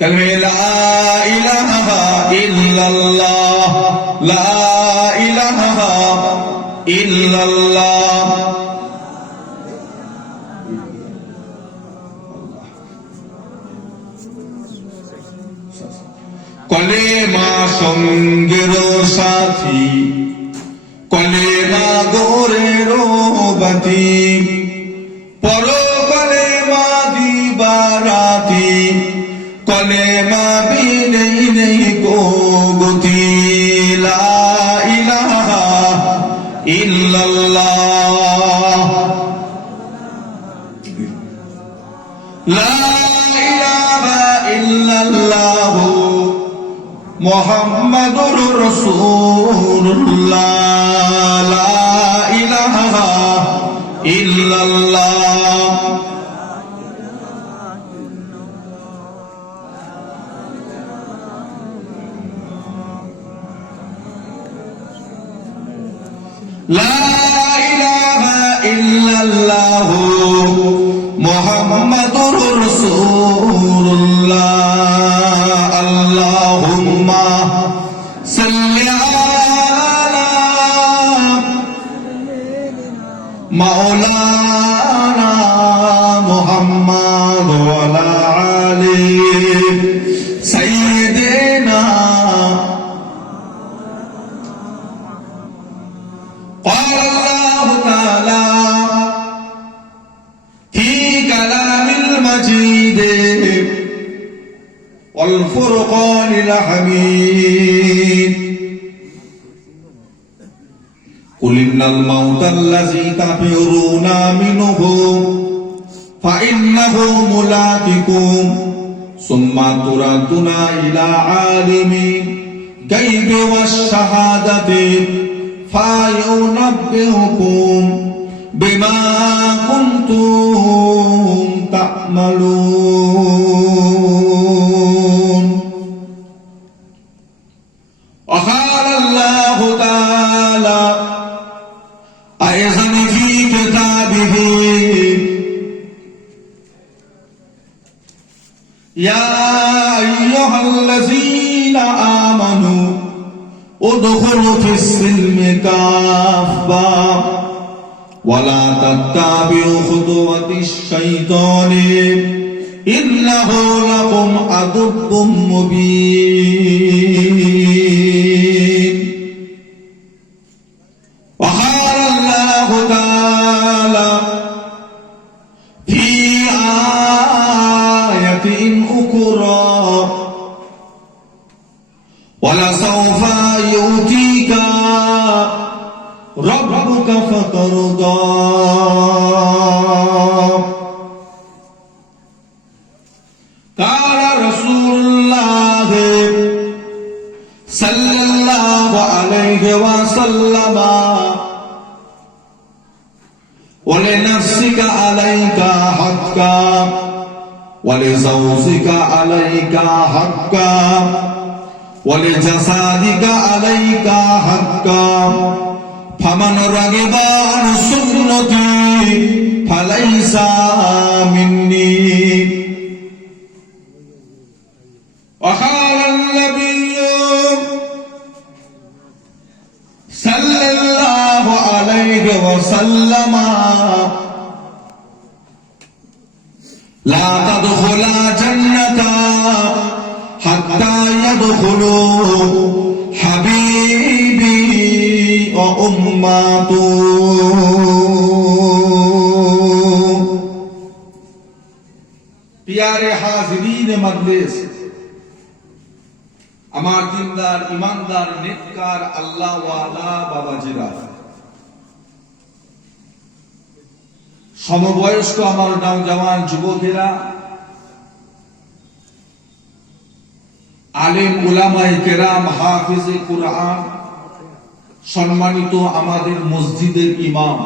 কালমে লা ইলাহা ইল্লাল্লাহ, লা ইলাহা ইল্লাল্লাহ। কলেমা সঙ্গের সাথী, কলেমা গোরের বাতি, পরকালেমা দিবারাতি, কলেমা বিনে নেই গো গতি। লা ইলাহা ইল্লাল্লাহ, লা ইলাহা ইল্লাল্লাহ, মুহাম্মাদুর রাসূলুল্লাহ। লা ইলাহা ইল্লাল্লাহ, লা ইলাহা ইল্লাল্লাহ, মুহাম্মাদুর রাসূলুল্লাহ। আল্লাহুম্মা সাল্লি আলা মাওলানা মুহাম্মাদ ওয়া আলা আলি সাইয়্যিদিনা। قال الله تعالى في كلام المجيد والفرقان الحميد قل إن الموت الذي تفرون منه فإنه ملاقكم ثم تردون إلى عالم الغيب والشهادة فينبئكم بما كنتم تعملون. وقال الله تعالى أيضا في كتابه يا أيها الذين آمنوا ادخلوا في السلم كافة ولا تتبعوا خطوات الشيطان إنه لكم عدو مبين. وقال الله تعالى في آية أخرى ولسوف يؤتيك ربك فترضى. قال رسول الله صلى الله عليه وسلم ولنفسك عليك حقا ولزوجك عليك حقا ولجسدك عليك حقا فمن رغب عن سنتي فليس مني. وقال النبي صلى الله عليه وسلم لا تدخل جنة حتى يدخلوا حبيبي وأمته. प्यारे हाज़रीन मजलिस, আমার দিনদার ইমানদার নেককার আল্লাহ ওয়ালা বাবাজিরা, সমবয়স্ক আমার নওজওয়ান যুবকেরা, আলেম উলামায়ে কেরাম, হাফিজে কুরআন, সম্মানিত আমাদের মসজিদের ইমাম,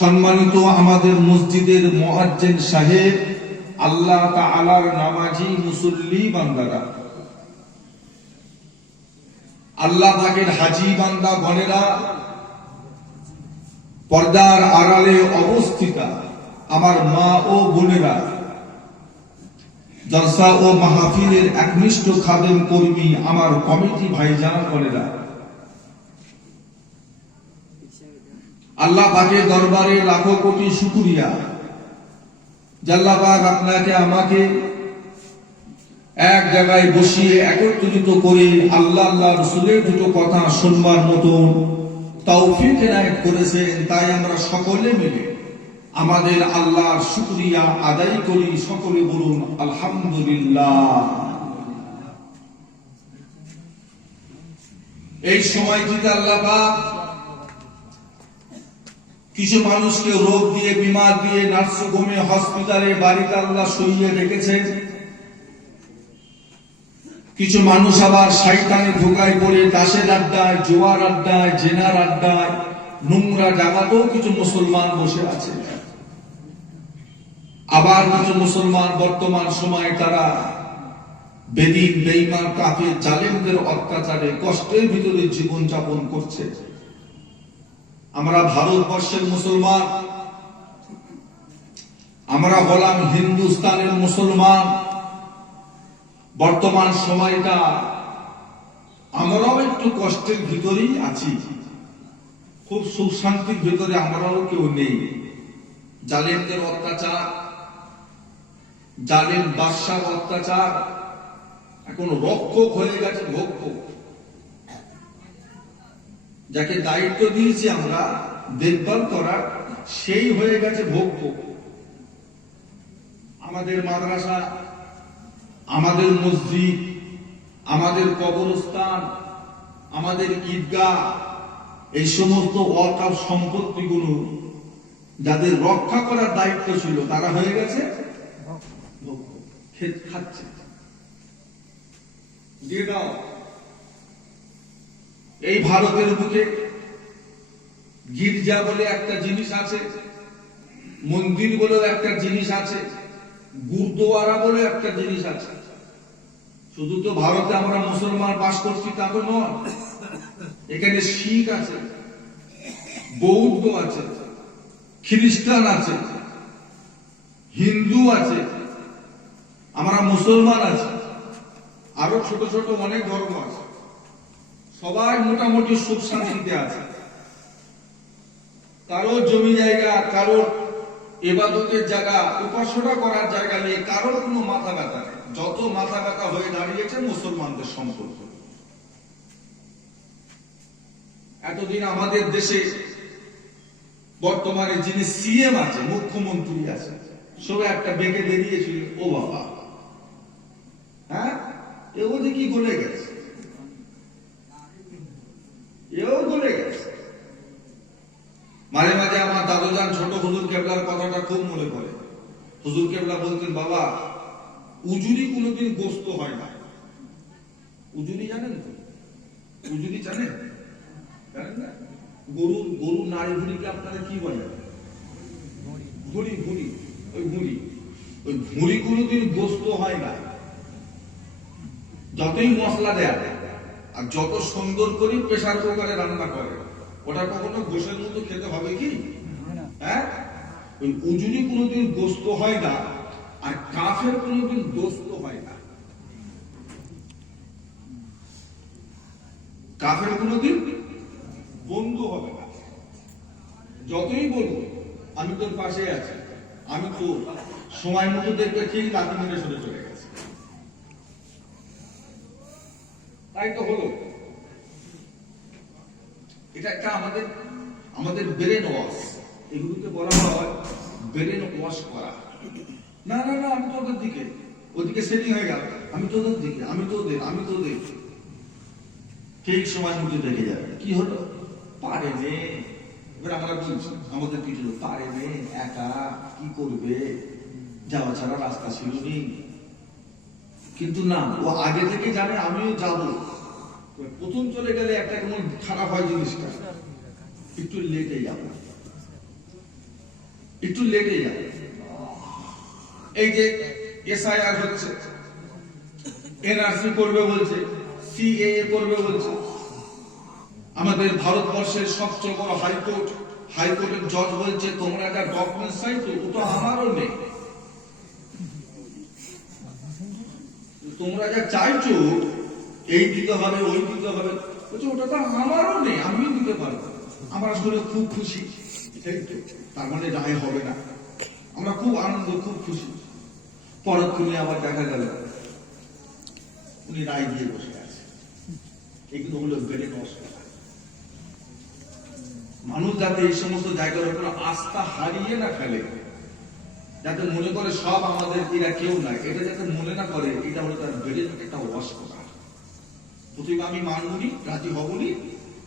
সম্মানিত আমাদের মসজিদের মুয়াজ্জিন সাহেব, আল্লাহ তাআলার নামাজি মুসল্লি বান্দারা, আল্লাহ পাকের হাজী বান্দা গণেরা, পর্দার আড়ালে অবস্থিতা আমার মা ও বোনেরা, জলসা ও মাহফিলের একনিষ্ঠ খাদেম কর্মী আমার কমিটি ভাইজান বোনেরা, আল্লাহ পাকের দরবারে লাখো কোটি শুকরিয়া যে আল্লাহ পাক আপনাকে আমাকে এক জায়গায় বসিয়ে একত্রিত করে আল্লাহ রাসূলের দুটো কথা শুনবার মতন তৌফিক এনায়েত করেছেন। তাই আমরা সকলে মিলে আমাদের আল্লাহর শুকরিয়া আদায় করি। সকলে বলুন আলহামদুলিল্লাহ। এই সময়টিতে আল্লাহ পাক কিছু মানুষকে রোগ দিয়ে, বিমার দিয়ে, নার্সিংহোমে, হসপিটালে, বাড়িতে আল্লাহ শুইয়ে রেখেছেন। কিছু মানুষ আবার শয়তানের ধোঁকায় পড়ে তাসের আড্ডায়, জোয়ার আড্ডায়, জেনার আড্ডায়, নোংরা জায়গাতেও কিছু মুসলমান বসে আছে। আবার কিছু মুসলমান বর্তমান সময়ে তারা বেদিন, বেঈমান, কাফির, জালেমদের অত্যাচারে কষ্টের ভিতরে জীবন যাপন করছে। আমরা ভারতবর্ষের মুসলমান, আমরা হলাম হিন্দুস্তানের মুসলমান। বর্তমান সময়টা আমরাও একটু কষ্টের ভিতরেই আছি, খুব সুখ শান্তির ভিতরে আমরাও কেউ নেই। জালেমদের অত্যাচার, জালেম বাদশার অত্যাচার এখন রক্ষক হয়ে গেছে ভক্ষক। যাকে দায়িত্ব দিয়েছি আমরা দেখভাল করার, সেই হয়ে গেছে ভক্ষক। আমাদের মাদ্রাসা, আমাদের মসজিদ, আমাদের কবরস্থান, আমাদের ঈদগাহ, এই সমস্ত ওয়াকফ সম্পত্তিগুলো যাদের রক্ষা করার দায়িত্ব ছিল তারা হয়ে গেছে খাচ্ছে। দিয়ে দাও। এই ভারতের বুকে গির্জা বলে একটা জিনিস আছে, মন্দির বলেও একটা জিনিস আছে, গুরুদুয়ারা বলে একটা জিনিস আছে। শুধু তো ভারতে আমরা মুসলমান বাস করছি তা তো নয়, এখানে শিখ আছে, বৌদ্ধ আছে, খ্রিস্টান আছে, হিন্দু আছে, আমরা মুসলমান আছি, আরো ছোট ছোট অনেক ধর্ম আছে। সবাই মোটামুটি সুখ শান্তিতে আছে। কারো জমি জায়গা, কারোর ইবাদতের জায়গা, উপাসনা করার জায়গা নেই, কারোর কোনো মাথা ব্যথা নেই। যত মাথা ব্যথা হয়ে দাঁড়িয়েছে মুসলমানদের সম্পর্ক। এতদিন আমাদের দেশে বর্তমানে যিনি সিএম আছে, মুখ্যমন্ত্রী আছে, সবাই একটা বেগে বেরিয়েছিল, ও বাবা, হ্যাঁ এও দেখি গলে গেছে, এও গলে গেছে। মাঝে মাঝে আমার দাদুজান ছোট হুজুর কেবলার কথাটা খুব মনে পড়ে। হুজুর কেবলা বলতেন, বাবা উজুরি কোনোদিন গোস্ত হয় না। উজুরি জানেন তো? উজুরি জানেন? জানেন না? গরুর নাড়ি ভুড়িকে আপনারা কি বলেন? ভুড়ি। ওই ভুড়ি কোনোদিন গোস্ত হয় না। যতই মশলা দেয়া আর যত সুন্দর করে প্রেসার কুকারে রান্না করে, ওটা কখনো গোশের মতো খেতে হবে কি? হ্যাঁ, ওই উজুরি কোনোদিন গোস্ত হয় না, আর কাফের কোনোদিন দোস্ত হয় না। কাফের কোনোদিন বন্ধু হবে না। যতই বলবো আমি তোর পাশে আছি, আমি তো সময় মতো দেখবে ঠিক লাঠি মেরে সরে চলে গেছে। তাই তো হলো। এটা একটা আমাদের ব্রেন ওয়াশ, এগুলোকে বলা হয় ব্রেন ওয়াশ করা। না আমি তো ওদের দিকে, ওদিকে সেটিং হয়ে গেল, আমি তো ওদের দিকে, আমি তো ওদের ঠিক সময় মতো দেখে যাবে। কি হলো? পারে নে। এবার আমরা বলছি আমাদের পিছনে, পারে নে, একা কি করবে, যাওয়া ছাড়া রাস্তা ছিল নি। কিন্তু না, ও আগে থেকে জানে আমিও যাবো। প্রথম চলে গেলে একটা কেমন খারাপ হয় জিনিসটা, একটু লেটে যাবো। এই যে এসআইআর হচ্ছে, এনআরসি করবে বলছে, সিএএ করবে বলছে, আমাদের ভারতবর্ষের সবচেয়ে বড় হাইকোর্টের জজ বলছে তোমরা একটা ডকুমেন্টস চাইছো, ও তো আমারও নেই। তোমরা যা চাইছো এই দিতে হবে ওই দিতে হবে, বলছে ওটা তো আমারও নেই, আমি দিতে পারবো। আমরা আসলে খুব খুশি, তার মানে রায় হবে না, আমরা খুব আনন্দ খুব খুশি। পরক্ষণে আবার দেখা গেল উনি রায় দিয়ে বসে আছে। এগুলো হলো বেড়ে নষ্ট। মানুষ যাতে এই সমস্ত জায়গার উপর আস্থা হারিয়ে না ফেলে, যাতে মনে করে সব আমাদের এরা কেউ নাই, এটা যাতে মনে না করে, এটা হলো তার বেড়ে একটা ওয়াশ করা। প্রথমে আমি মানবনি, রাজি হবনি,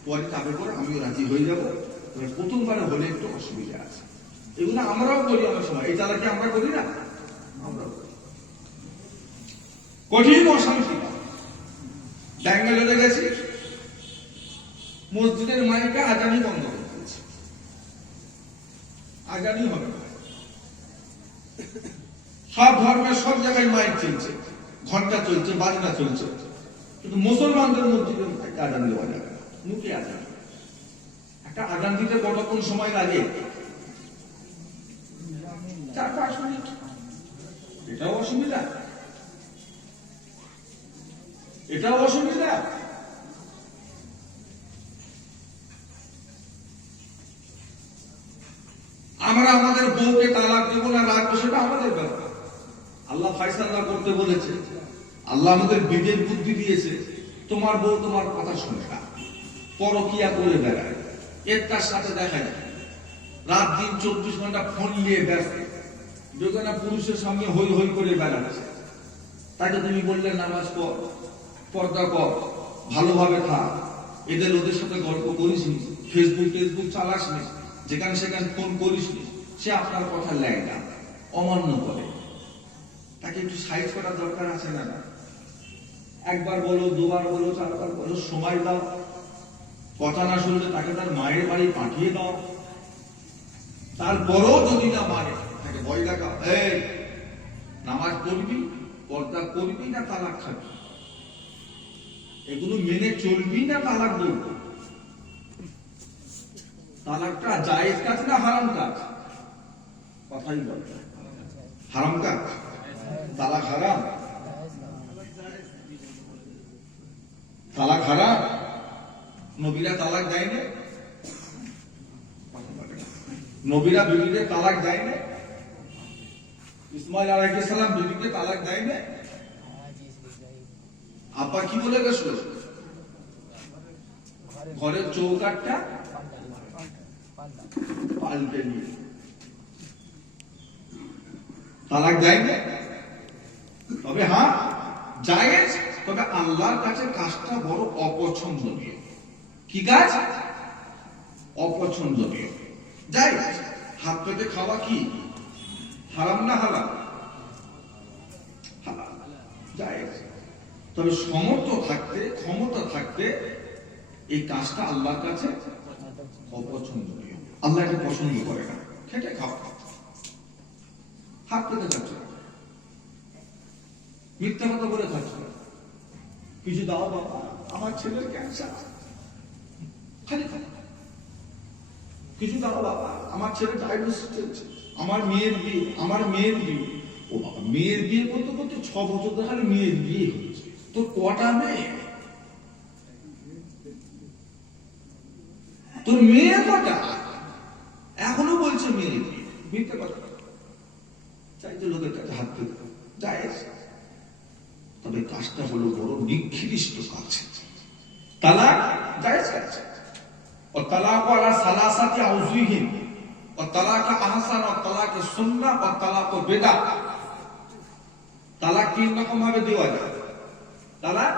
পরে তাকে করে আমিও রাজি হয়ে যাবো। প্রথমবারে হলে একটু অসুবিধা আছে। এগুলো আমরাও করি অনেক সময়, এই চালাকি আমরা করি না, আমরাও কঠিন অশান্তি। ব্যাঙ্গালোরে গেছি, মসজিদের মাইকে আজানি বন্ধ করে দিয়েছে, আজানি হবে না। সব ধর্মের সব জায়গায় মাইক চলছে, ঘন্টা চলছে, বাজনা চলছে, কিন্তু মুসলমানদের মসজিদে আজান দেওয়া যাবে না, মুখে আজান। একটা আজান দিতে কতক্ষণ সময় লাগে? 4-5 মিনিট। এটাও অসুবিধা, এটাও অসুবিধা। আমরা আমাদের বউকে তালাক দেবো না রাখবো সেটা আমাদের ব্যাপার, আল্লাহ ফায়সালা করতে বলেছে। আল্লাহ আমাদের বিবেক বুদ্ধি দিয়েছে। তোমার বউ তোমার কথা শুনে না, পরকিয়া করে বেড়ায়, একটার সাথে দেখায়, রাত দিন 24 ঘন্টা ফোন নিয়ে ব্যস্ত, যেখানে পুরুষের সঙ্গে হই হই করে বেড়াচ্ছে। তাকে তুমি বললে নামাজ পড়, পর্দা কর, ভালোভাবে থাক, এদের ওদের সাথে গল্প করিস নি, ফেসবুক চালাস নি, যেখানে সেখানে ফোন করিস নি, সে আপনার কথা লেয় না, অমান্য করে। তাকে একটু সাইজ করার দরকার আছে না? একবার বলো, দুবার বলো, 4বার বলো, সময় দাও। কথা না শুনলে তাকে তার মায়ের বাড়ি পাঠিয়ে দাও। তারপরও যদি না মানে, তাকে ভয় দেখাও, এই নামাজ পড়বি, পর্দা করবি না তালাক খাবি, এগুলো মেনে চলবি না তালাক বলবো। তালাকটা জায়েজ কাজ না হারাম কাজ? কথাই বল, হারাম কাজ, তালাক হারাম, তালাক হারাম। নবীরা তালাক দেয় না, নবীরা বিবিদের তালাক দেয় না, ইসমাইল আলাইহিস সালাম বিবিকে তালাক দেয় না। আপা কি বলে গেছিল? ঘরের চৌকাঠটা পাল্টে নিয়ে তালাক দেয় না। তবে হ্যাঁ জায়েজ, তবে আল্লাহর কাছে কাজটা বড় অপছন্দনীয়। কি কাজ? অপছন্দনীয়। জায়েজ। হাত পেতে খাওয়া কি হারাম না হালাল? হালাল, জায়েজ। তবে সমর্থ থাকতে, ক্ষমতা থাকতে এই কাজটা আল্লাহর কাছে অপছন্দনীয়। আল্লাহ এটা পছন্দ করে না। খেটে খাওয়া, হাত পেতে খাচ্ছ, মিথ্যা কথা বলে খাচ্ছ, কিছু দাও বাবা, আমার ছেলের ক্যান্সার, খালি খালি কিছু দাও বাবা, আমার ছেলে ডায়াবেটিস চলছে, আমার মেয়ের বিয়ে, আমার মেয়ের বিয়ে। ও বাবা, মেয়ের বিয়ে করতে করতে 6 বছর ধরে খালি মেয়ের বিয়ে হচ্ছে, তোর কটা মেয়ে? তোর মেয়ে কটা? এখনো বলছে মেয়ের বিয়ে, মিথ্যা কথা চাইতে লোকের কাছে হাত পেতে জায়েজ। তবে কাজটা হলো বড় নিকৃষ্ট কাজ। তালাক জায়েজ কাজ। ও তালাক আলা সালাসাতি আউযুহিন, ও তালাক আহসান, ও তালাক সুন্নাহ, ও তালাক বিদআহ। তালাক 3 রকম ভাবে দেওয়া যায়। তালাক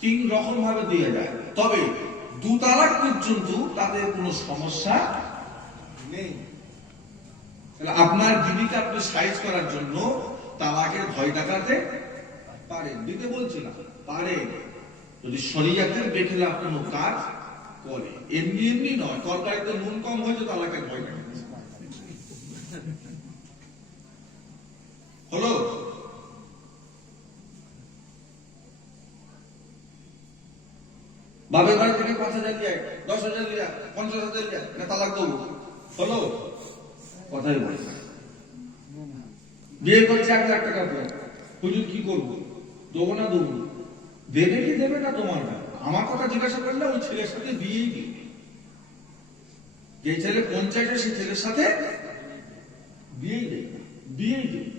3 রকম ভাবে দেওয়া যায়। তবে 2 তালাক পর্যন্ত তাদের কোনো সমস্যা নেই। তাহলে আপনার বিবিকে আপনি সাইজ করার জন্য তালাকের ভয় দেখাতে পারেন, দিতে বলছি না, পারেন, যদি শরীয়তের বেখেলাফ কোনো কাজ করে। এমনি এমনি নয়, তরকারিতে নুন কম হয়েছে তালাকের ভয় দেখাচ্ছে। হলো বাপের বাড়ি থেকে 5,000 লিয়া, 10,000 লিয়া, 50,000 লিয়া, না তালাক দেবো। হলো কথাই বলে বিয়ে করছে 1 লাখ টাকা করে, হুজুর কি করবো, দেবো না দেবো? দেবে কি দেবে না তোমার না, আমার কথা জিজ্ঞাসা করলে ওই ছেলের সাথে বিয়েই দিই। যে ছেলে পঞ্চায়েতে সে ছেলের সাথে বিয়েই দেয়, বিয়েই দেয়।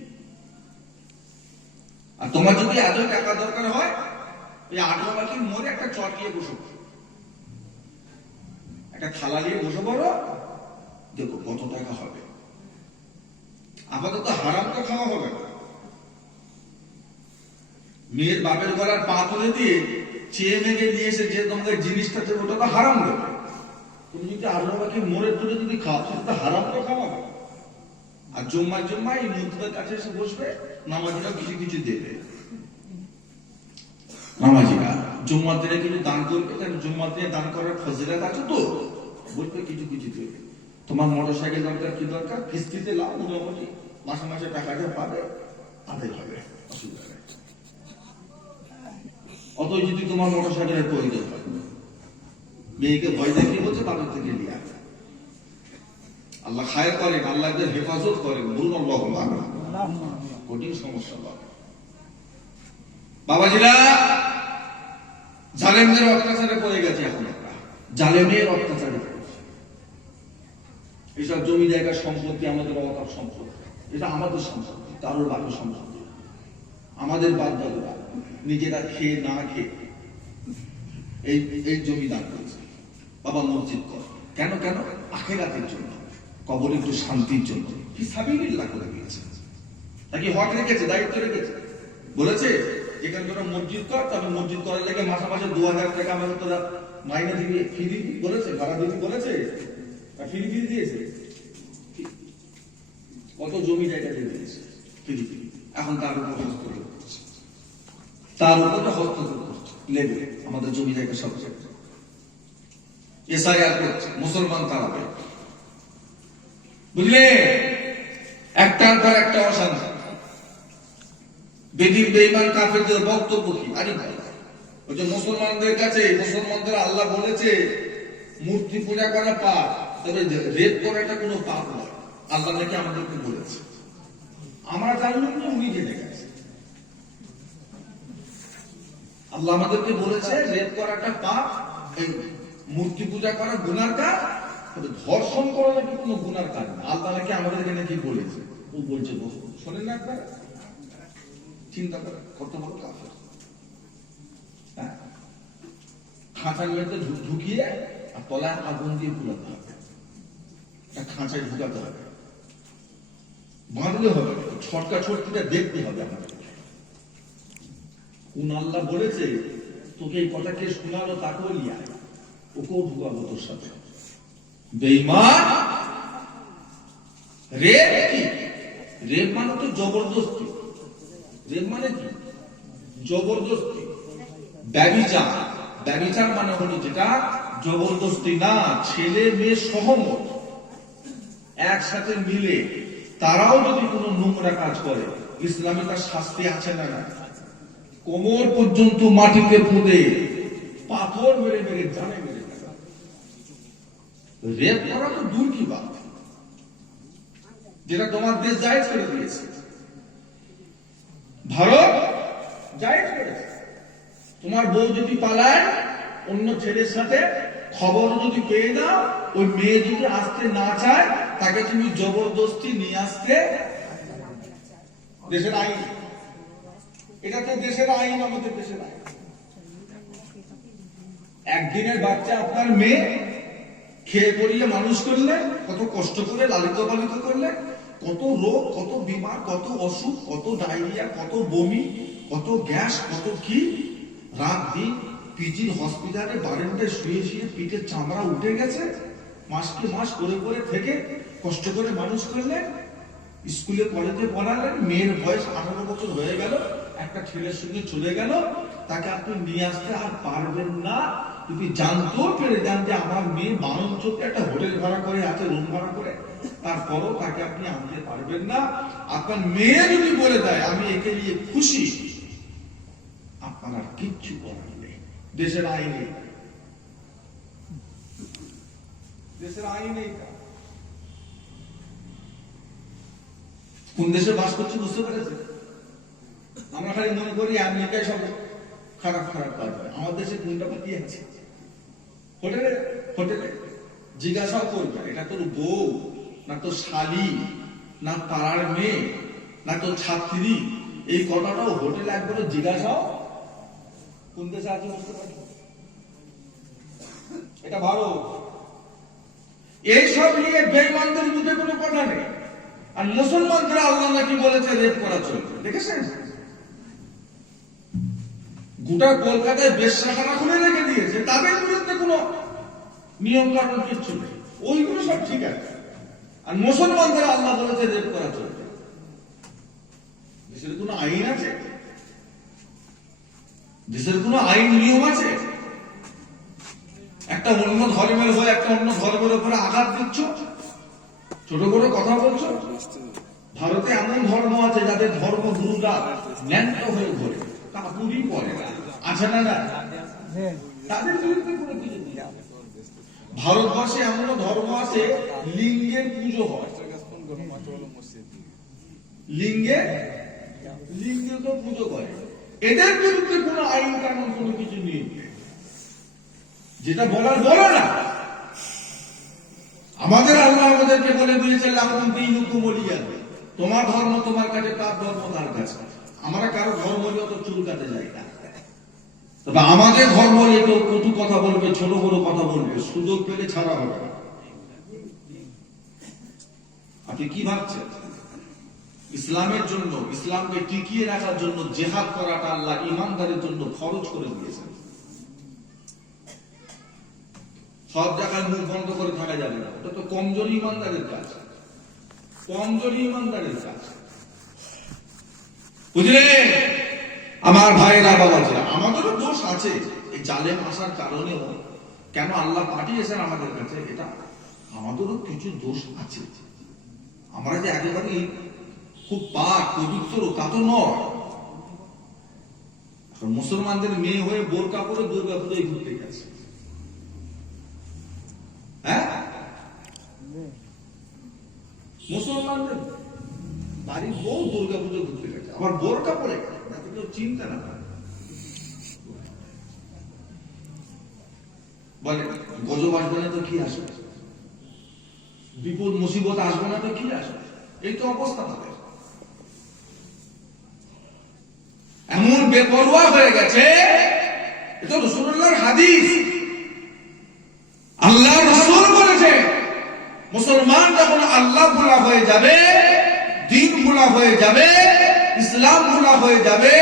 আর তোমার যদি এত টাকা দরকার হয়, এই 18 বাকি মোড়ে একটা চট নিয়ে বসো, একটা থালা নিয়ে বসে পড়ো, দেখো কত টাকা হবে। আপাতত হারাম তো খাওয়া হবে না। মেয়ের বাপের গলার পা তুলে দিয়ে চেয়ে মেঘে নিয়ে এসে যে তোমাকে জিনিসটা দেবে ওটা তো হারাম দেবে। তুমি যদি 18 বাকি মোড়ে তুলে যদি খাও, সেটা তো হারাম তো খাওয়া হবে। আর জম্মায় এই মন্ত্রের কাছে এসে বসবে, নামাজিরা কিছু কিছু দেবে। নামাজিরা জুম্মার দিনে কিন্তু দান করবে, কারণ জুম্মার দিনে দান করার ফজিলত আছে তো, বলবে কিছু কিছু দেবে। তোমার মোটরসাইকেল দরকার, কি দরকার, কিস্তিতে লাও, মোটামুটি মাসে মাসে টাকাটা পাবে, আদায় হবে, অসুবিধা নেই। অতই যদি তোমার মোটরসাইকেলের প্রয়োজন হয়, মেয়েকে ভয় দেখিয়ে বলছে তাদের থেকে লিয়া। আল্লাহ খায়ের করেন, আল্লাহদের হেফাজত করেন, বলুন আল্লাহুম্মা আমিন। কঠিন সমস্যা বাবাজিরা, জালেমদের অত্যাচারে পড়ে গেছে। এখন আমরা জালেমের অত্যাচারে পড়েছি। এইসব জমি জায়গা সম্পত্তি আমাদের অকাপ সম্পত্তি, এটা আমাদের সম্পত্তি, কারোর বাপের সম্পত্তি। আমাদের বাপ দাদুরা নিজেরা খেয়ে না খেয়ে এই জমি দান করেছে। বাবা মসজিদ কর, কেন কেন? আখিরাতের জন্য, কবরে একটু শান্তির জন্য, কি সাবিলিল্লাহ করে দিয়েছে। নাকি হক রেখেছে, দায়িত্ব রেখেছে, বলেছে এখানে তোরা মসজিদ কর, তবে মসজিদ করার লেগে মাসে মাসে 2000 টাকা আমাকে তোরা মাইনে দিবি, ফি দিবি বলেছে, ভাড়া দিবি বলেছে, ফি দিয়েছে। কত জমি জায়গা দিয়ে দিয়েছে ফি দিবি। এখন তার উপর হস্তক্ষেপ করছে, তার উপরে হস্তক্ষেপ করছে, লেবে আমাদের জমি জায়গা সব জায়গায় এসআইআর করছে, মুসলমান তাড়াবে। বুঝলে, একটার পর একটা অশান্তি। বেদিন বেঈমান কাফেরদের বক্তব্য কি? আরে ভাই, ওই যে মুসলমানদের কাছে, মুসলমানদের আল্লাহ বলেছে মূর্তি পূজা করা পাপ, তবে রেপ করাটা কোনো পাপ নয়। আল্লাহ নাকি আমাদেরকে বলেছে, আমরা জানলাম না, উনি জেনে গেছে। আল্লাহ আমাদেরকে বলেছে রেপ করাটা পাপ, এই মূর্তি পূজা করা গুনার কাজ, তবে ধর্ষণ করা নাকি কোনো গুনার কাজ না। আল্লাহ নাকি আমাদেরকে নাকি বলেছে, ও বলছে, শোনেন না আপনারা? চিন্তা করে কত বড় কাফের। খাঁচার মধ্যে ঢুকিয়ে আর তলায় আগুন দিয়ে পুরাতে হবে, খাঁচায় ঢুকাতে হবে, বাঁধলে হবে, ছটকা ছটকিটা দেখতে হবে আমাদের। কোন আল্লাহ বলেছে তোকে এই কথা কে শোনালো, তাকেও লিয়া, ওকেও ঢুকাবো তোর সাথে। বেঈমান। রেপ কি? রেপ মানে তো জবরদস্তি। রেপ মানে কি? জবরদস্তি। ব্যভিচার, ব্যভিচার মানে হলো যেটা জবরদস্তি না, ছেলে মেয়ে সহমত একসাথে মিলে তারাও যদি কোনো নোংরা কাজ করে, ইসলামে তার শাস্তি আছে না? না। কোমর পর্যন্ত মাটিতে পুঁতে পাথর মেরে মেরে জানে মেরে। রেপ করা তো দূর কি বাত, যেটা তোমার দেশ জায়েজ করে দিয়েছে, ভারত জায়েজ করেছে। তোমার বউ যদি পালায় অন্য ছেলের সাথে, খবর যদি পেয়ে দাও, ওই মেয়ে যদি আসতে না চায়, তাকে তুমি জবরদস্তি নিয়ে আসতে। দেশের আইন এটা, তো দেশের আইন, আমাদের দেশের আইন। একদিনের বাচ্চা আপনার মেয়ে খেয়ে পড়িয়ে মানুষ করলে, কত কষ্ট করে লালিত পালিত করলে, কত রোগ, কত বিমার, কত অসুখ, কত ডায়রিয়া, কত বমি, কত গ্যাস, কত কি, রাত দিন পিজির হসপিটালে বারেন্দায় শুয়ে শুয়ে পিঠের চামড়া উঠে গেছে, মাসকে মাস করে করে থেকে কষ্ট করে মানুষ করলেন, স্কুলে কলেজে পড়ালেন, মেয়ের বয়স 18 বছর হয়ে গেল, একটা ছেলের সঙ্গে চলে গেল, তাকে আপনি নিয়ে আসতে আর পারবেন না। যদি জানতেও পেরে যান যে আমার মেয়ে বাণিজ্যতে একটা হোটেল ভাড়া করে আছে, রুম ভাড়া করে, তারপরও তাকে আপনি আনতে পারবেন না। আপনার মেয়ে যদি বলে দেয় আমি একে নিয়ে খুশি, আপনার আর কিচ্ছু করার নেই। দেশের আইনে দেশের আইন এইটা। কোন দেশে বাস করছি বুঝতে পেরেছে? আমরা খালি মনে করি আমেরিকায় সব খারাপ খারাপ কাজ হয়, আমার দেশে কোনটা কি আছে? হোটেলে হোটেলে জিজ্ঞাসাও করবে, এটা তোর বউ না তোর শালি না পাড়ার মেয়ে না তোর ছাত্রী, এই কথাটাও হোটেলে একবার জিজ্ঞাসাও কোন দেশে আছে বুঝতে পারছো? এটা ভালো। এইসব নিয়ে বেঈমানদের মুখে কোনো কথা নেই। আর মুসলমানরা আল্লাহ নাকি বলেছে রেপ করা চলবে, দেখেছেন? গোটা কলকাতায় বেশ্যাখানা খুলে রেখে দিয়েছে, তাদের বিরুদ্ধে কোনো নিয়ম কানুন কিচ্ছু নেই, ওইগুলো সব ঠিক আছে। আর মুসলমানদের আল্লাহ বলেছে রেপ করা চলবে। দেশের কোনো আইন আছে? দেশের কোনো আইন নিয়ম আছে? একটা অন্য ধর্মের হয়ে একটা অন্য ধর্মের উপরে আঘাত দিচ্ছ, ছোট করে কথা বলছো। ভারতে এমন ধর্ম আছে যাদের ধর্মগুরুরা ন্যান্ত হয়ে ঘোরে, কাপুরই পরে আছে না না, তাদের বিরুদ্ধে কোনো কিছু নেই। ভারতবর্ষে এমন ধর্ম আছে লিঙ্গের পুজো হয়, লিঙ্গে লিঙ্গকে পুজো করে, এদের বিরুদ্ধে কোনো আইন কানুন কোনো কিছু নেই। যেটা বলার বলো না। আমাদের আল্লাহ আমাদেরকে বলে দিয়েছে তোমার ধর্ম তোমার কাছে, তার ধর্ম তার কাছে। আমরা কারো ধর্ম নিয়ে তো চুল কাটে যাই না, তবে আমাদের ধর্ম নিয়ে তো কটু কথা বলবে, ছোট বড় কথা বলবে, সুযোগ পেলে ছাড়া হবে না। আপনি কি ভাবছেন? ইসলামের জন্য, ইসলামকে টিকিয়ে রাখার জন্য জেহাদ করাটা আল্লাহ ইমানদারের জন্য খরচ করে দিয়েছেন। সব জায়গায় মুখ বন্ধ করে থাকা যাবে না, ওটা তো কমজোরি ইমানদারের কাজ, কমজোরি ইমানদারের কাজ। বুঝলে আমার ভাইরা বাবাজিরা, আমাদেরও দোষ আছে এই জালেম আসার কারণেও। কেন আল্লাহ পাঠিয়েছেন আমাদের কাছে, এটা আমাদেরও কিছু দোষ আছে। আমরা যে একেবারে খুব পাক পবিত্র তা তো নয়। মুসলমানদের মেয়ে হয়ে বোরকা পরে দুর্গা পুজোয় ঘুরতে গেছে, হ্যাঁ? মুসলমানদের বাড়ির বউ দুর্গা পুজো ঘুরতে গেছে, আবার বোরকা পরে, যাতে কেউ চিন্তা না করে। বলে গজব আসবে না তো কি আসবে, বিপদ মুসিবত আসবে না তো কি আসবে, এই তো অবস্থা তাদের। এমন বেপরোয়া হয়ে গেছে, এটা রাসূলুল্লাহর হাদিস। আল্লাহ রাসূল বলেছে মুসলমান যখন আল্লাহ ভোলা হয়ে যাবে, দ্বীন ভোলা হয়ে যাবে, ইসলাম ভোলা হয়ে যাবে,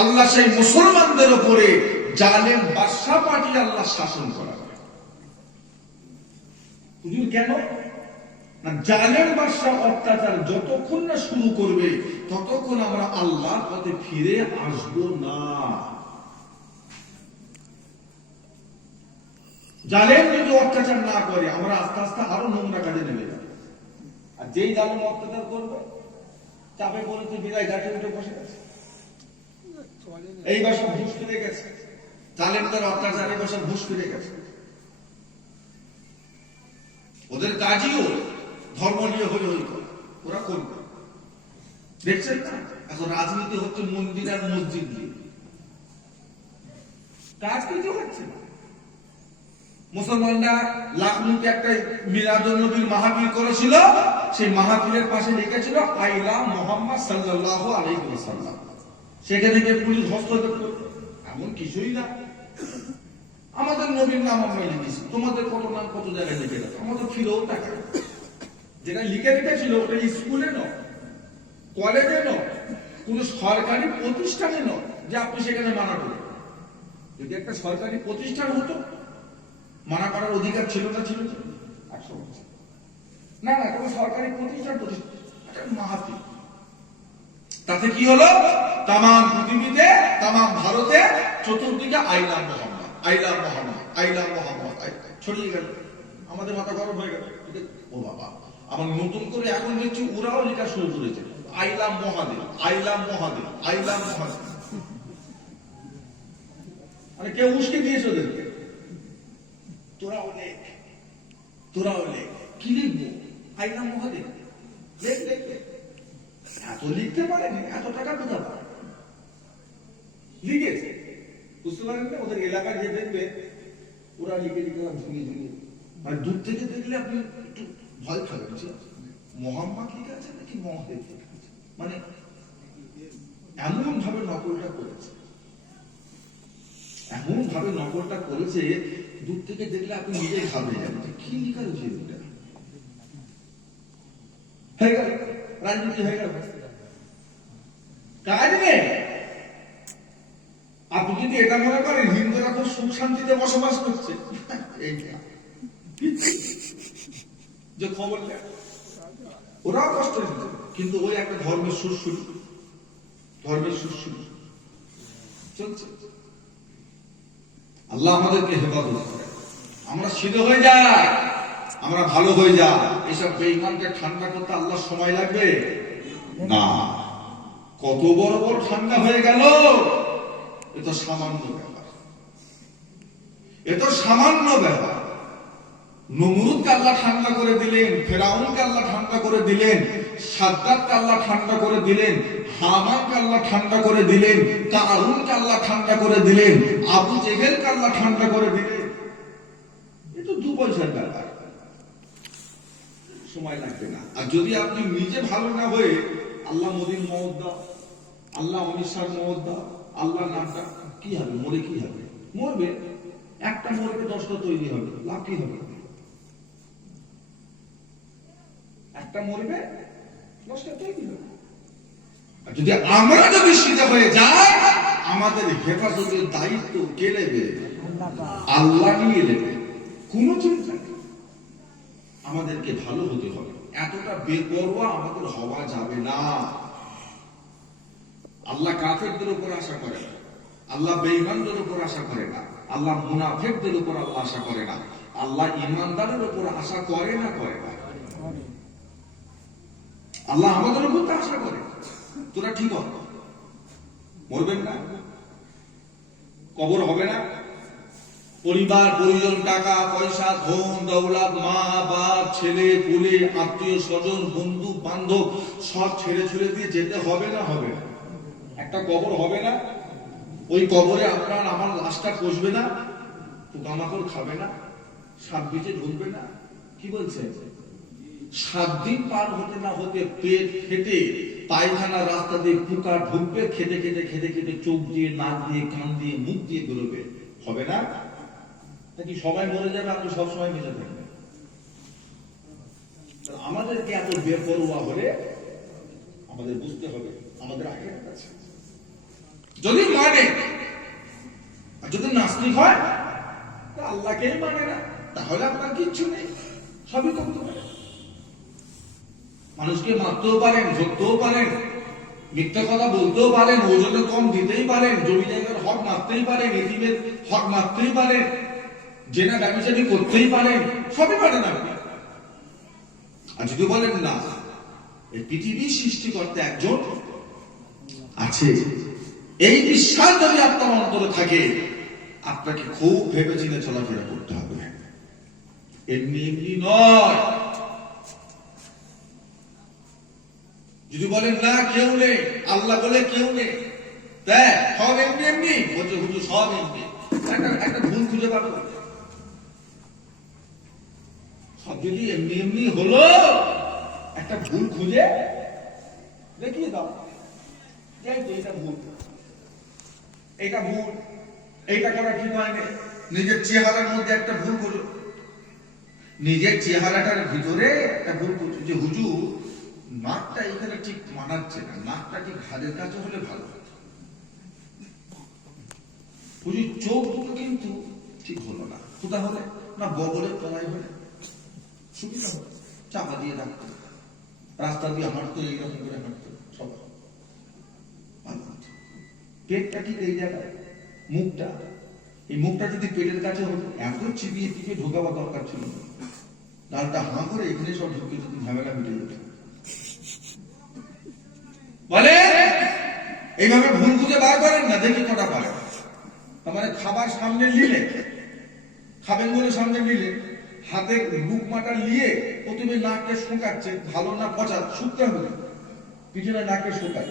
আল্লাহ সেই মুসলমানদের উপরে জালেম বাদশা পাঠিয়ে আল্লাহ শাসন করাবে। হুজুর কেন না? জালেম বাদশা অত্যাচার যতক্ষণ না শুরু করবে ততক্ষণ আমরা আল্লাহর পথে ফিরে আসব না। জালেম যদি অত্যাচার না করে আমরা আস্তে আস্তে আরো নোংরা কাজে নেমে যাব। আর যেই জালেম অত্যাচার করবে চাপে পড়েছে বিদায় গাছে উঠে বসে গেছে, এই বছর ঘুষ ফিরে গেছে, জালেম তার অত্যাচারে বছর ঘুষ ফিরে গেছে। ওদের কাজইও ধর্ম নিয়ে হই হই করে, ওরা করবে। দেখছেন না এখন রাজনীতি হচ্ছে মন্দির আর মসজিদ দিয়ে, কাজ কিছু হচ্ছে না। মুসলমানরা লাখনৌতে একটা মিলাদুন নবীর মাহফিল করেছিল, সেই মাহফিলের পাশে লিখেছিল আইলা মুহাম্মদ সাল্লাল্লাহু আলাইহি ওয়াসাল্লাম। সেখানে থেকে পুলিশ হস্তক্ষেপ করবে, এমন কিছুই না। আমাদের নবীর নাম আমরা লিখেছি, তোমাদের কত নাম কত জায়গায় লিখে রাখো, আমাদের ফিরেও টাকা। যেটা লিখে রেখেছিল ওটা স্কুলে নয়, কলেজে নয়, কোন সরকারি প্রতিষ্ঠানে নয় যে আপনি সেখানে মানা করবেন। যদি একটা সরকারি প্রতিষ্ঠান হতো মানা করার অধিকার ছিল না, ছিল 100 বছর না না, কোন সরকারি প্রতিষ্ঠান মাহফিল। তাতে কি হলো? তামাম পৃথিবীতে, তামাম ভারতে চতুর্দিকে আইলা মোহাম্মদ, আইলা মোহাম্মদ, আইলা মোহাম্মদ ছড়িয়ে গেল। আমাদের মাথা গরম হয়ে গেল, ও বাবা, আবার নতুন করে এখন দেখছি ওরাও লেখা শুরু করেছে আইলাম মহাদেব, আইলাম মহাদেব, আইলাম মহাদেব। মানে কেউ উস্কে দিয়েছে ওদেরকে, তোরা অনেক তোরাও লেখ। কি লিখবো? আইনা মহাদেব লেখ লেখ লেখ। এত লিখতে পারেনি, এত টাকা কোথা পায়? লিখেছে, বুঝতে পারেন না? ওদের এলাকার যে দেখবে ওরা লিখে লিখে ঝুলিয়ে ঝুলিয়ে, মানে দূর থেকে দেখলে আপনি একটু ভয় খাবেন যে মোহাম্মদ লিখে আছে নাকি মহাদেব লিখে আছে। মানে এমন ভাবে নকলটা করেছে, এমন ভাবে নকলটা করেছে, দূর থেকে দেখলে আপনি নিজে ঘাবড়ে যাবেন যে কি লিখা রয়েছে এটা। হয়ে গেল, রাজনীতি হয়ে গেল, কাজ নেই। আপনি যদি এটা মনে করেন হিন্দুরা খুব সুখ শান্তিতে বসবাস করছে, এইটা যে খবর দেয় ওরাও কষ্ট দিত, কিন্তু ওই একটা ধর্মের সুরসুরি, ধর্মের সুরসুরি চলছে। আল্লাহ আমাদেরকে হেফাজত করে, আমরা সিধে হয়ে যাই, আমরা ভালো হয়ে যাই। এসব বেঈমানকে ঠান্ডা করতে আল্লাহ সময় লাগবে না। কত বড় বড় ঠান্ডা হয়ে গেল, এ তো সামান্য ব্যাপার, এ তো সামান্য ব্যাপার। নমরুদকে আল্লাহ ঠান্ডা করে দিলেন, ফেরাউনকে আল্লাহ ঠান্ডা করে দিলেন, সাদ্দাতকে আল্লাহ ঠান্ডা করে দিলেন, হামানকে আল্লাহ ঠান্ডা করে দিলেন, কারুনকে আল্লাহ ঠান্ডা করে দিলেন, আবু জেহেলকে আল্লাহ ঠান্ডা করে দিলেন। এ তো 2 পয়সার ব্যাপার, সময় লাগবে না। আর যদি আপনি নিজে ভালো না হয়ে আল্লাহ মোদীর মওত দাও, আল্লাহ অমিত শাহর মওত দাও, আল্লাহ নামটা, কি হবে? মরে কি হবে? মরবে, একটা মরবে 10টা তৈরি হবে, লাভ কি হবে? একটা মরবে 10টা তৈরি হবে। আর যদি আমরা যদি সিধা হয়ে যাই, আমাদের হেফাজতের দায়িত্ব কে নেবে? আল্লাহ নিয়ে নেবে, কোনো চিন্তা নেই। আমাদেরকে ভালো হতে হবে, এতটা বেপরোয়া আমাদের হওয়া যাবে না। আল্লাহ কাফেরদের উপর আশা করে না, আল্লাহ বেঈমানদের উপর আশা করে না, আল্লাহ মুনাফিকদের উপর আল্লাহ আশা করে না, আল্লাহ ঈমানদারের উপর আশা করে না, করে না। আল্লাহ আমাদের উপর তো আশা করে, তোরা ঠিক হবে, মরবেন না, কবর হবে না, পরিবার পরিজন, টাকা পয়সা, ধন দৌলত, মা বাপ, ছেলে পুলে, আত্মীয় স্বজন, বন্ধু বান্ধব সব ছেড়ে ছেড়ে দিয়ে যেতে হবে না? হবে না। একটা কবর হবে না, ওই কবরে আপনার আমার লাশটা পচবে না, পোকামাকড় খাবে না, সাপ বিচে ঢুকবে না। কি বলছে? 7 দিন পার হতে না হতে পেট ফেটে পায়খানা রাস্তা দিয়ে পোকা ঢুকবে, খেতে খেতে খেতে খেতে চোখ দিয়ে, নাক দিয়ে, কান দিয়ে, মুখ দিয়ে বেরোবে, হবে না? নাকি সবাই মরে যাবে, আপনি সবসময় বেঁচে থাকবেন? আমাদেরকে এত বেপরোয়া হলে আমাদের বুঝতে হবে আমাদের আখিরাত আছে। যদি মানে, আর যদি নাস্তিক হয়, আল্লাহকেই মানে না, তাহলে আপনার কিচ্ছু নেই, সবই করতে পারেন। মানুষকে মারতেও পারেন, ধরতেও পারেন, মিথ্যা কথা বলতেও পারেন, ওজনে কম দিতেই পারেন, জমি জায়গার হক মারতেই পারেন, এতিমের হক মারতেই পারেন, জেনা ব্যবচারী করতেই পারেন, সবই পারেন আপনি। আর যদি বলেন না, এই পৃথিবীর সৃষ্টিকর্তা একজন আছে, এই বিশ্বাস যদি আপনার অন্তরে থাকে, আপনাকে খুব ভেবেচিন্তে চলাফেরা করতে হবে, এমনি এমনি নয়। যদি বলেন না কেউ নেই, আল্লাহ বলে কেউ নেই, দেখ সব এমনি এমনি বলছে, হুজুর সব এমনি, একটা ভুল খুঁজে পাবো। সব যদি এমনি এমনি হলো, একটা ভুল খুঁজে দেখিয়ে দাও, এটা ভুল, এটা ভুল, এইটা করা ঠিক হয়নি। নিজের চেহারার মধ্যে একটা ভুল করো, নিজের চেহারাটার ভিতরে একটা ভুল করছো, যে হুজুর নাকটা এখানে ঠিক মানাচ্ছে না, নাকটা ঠিক ঘাড়ের কাছে হলে ভালো হতো, হুজুর চোখ দুটো কিন্তু ঠিক হলো না, কোথা হলে না বগলের তলায় হলে সুবিধা হতো, চাপা দিয়ে রাখতো, রাস্তা দিয়ে হাঁটতো, এইরকম করে হাঁটতো, সব ভালো হতো। পেটটা ঠিক এই জায়গায়, মুখটা, এই মুখটা যদি পেটের কাছে হতো, এত চিপিয়ে চিপিয়ে ঢোকাবার দরকার ছিল না, ডালটা হাঁ করে এখানে সব ঢুকে যদি ঝামেলা মিটে যেত। বলে এইভাবে ভুল খুঁজে বার করেন না, দেখি কটা পারে। তার মানে খাবার সামনে নিলে, খাবেন বলে সামনে নিলে, হাতে বুকমাটা নিয়ে প্রথমে নাককে শুকাচ্ছে, ভালো না পচা শুকতে হবে না, পিছনে নাকে শুকায়।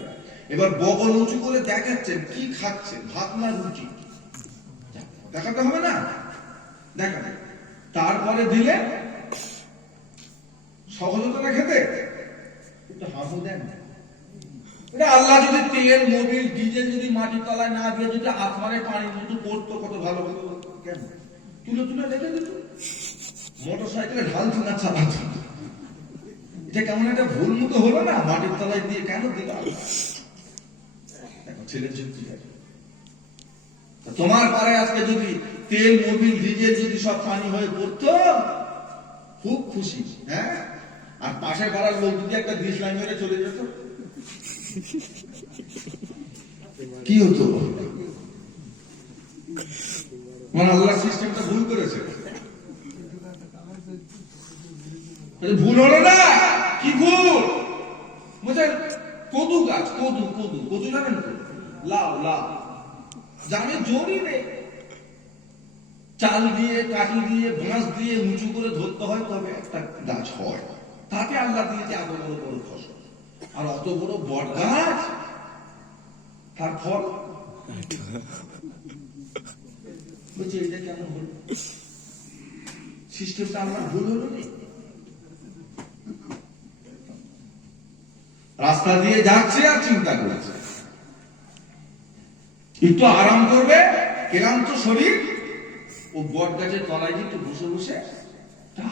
এবার বগল উঁচু করে দেখাচ্ছেন কি খাচ্ছে, ভাত না রুটি, দেখাতে হবে না, দেখাতে। তারপরে দিলে সহজ হতো না খেতে, একটু হাসো দেন। আল্লাহ যদি তেল মোবিল ডিজেল যদি মাটির তলায় না দিয়ে যদি আসমানে পানির মতো পড়তো কত ভালো হতো। কেন তুলে তুলে রেখে দিত, মোটর সাইকেলে ঢালছে না চালাচ্ছে, এটা কেমন একটা ভুল মতো হলো না, মাটির তলায় দিয়ে কেন দিল ছেলের যুক্তি আছে। তোমার পাড়ায় আজকে যদি তেল মোবিল ডিজেল যদি সব পানি হয়ে পড়তো খুব খুশি, হ্যাঁ, আর পাশের পাড়ার লোক যদি একটা ডিশ লাইন মেরে চলে যেত কি হতো? মানে আল্লাহ সিস্টেমটা ভুল করেছে, ভুল হলো না, কি ভুল? বুঝলেন, কদু গাছ, কদু কদু কদু জানেন তো, লাউ লাউ, জানে জোরই নেই, চাল দিয়ে কাঠি দিয়ে বাঁশ দিয়ে উঁচু করে ধরতে হয় তবে একটা গাছ হয়, তাতে আল্লাহ দিয়েছে এত বড় বড় ফসল। আর অত বড় বট গাছ, তার ফল বলছে এটা কেমন হলো? সিস্টেমটা আমার ভুল হলো না? রাস্তা দিয়ে যাচ্ছে আর চিন্তা করছে একটু আরাম করবে, ক্লান্ত শরীর, ও বট গাছের তলায় একটু বসে বসে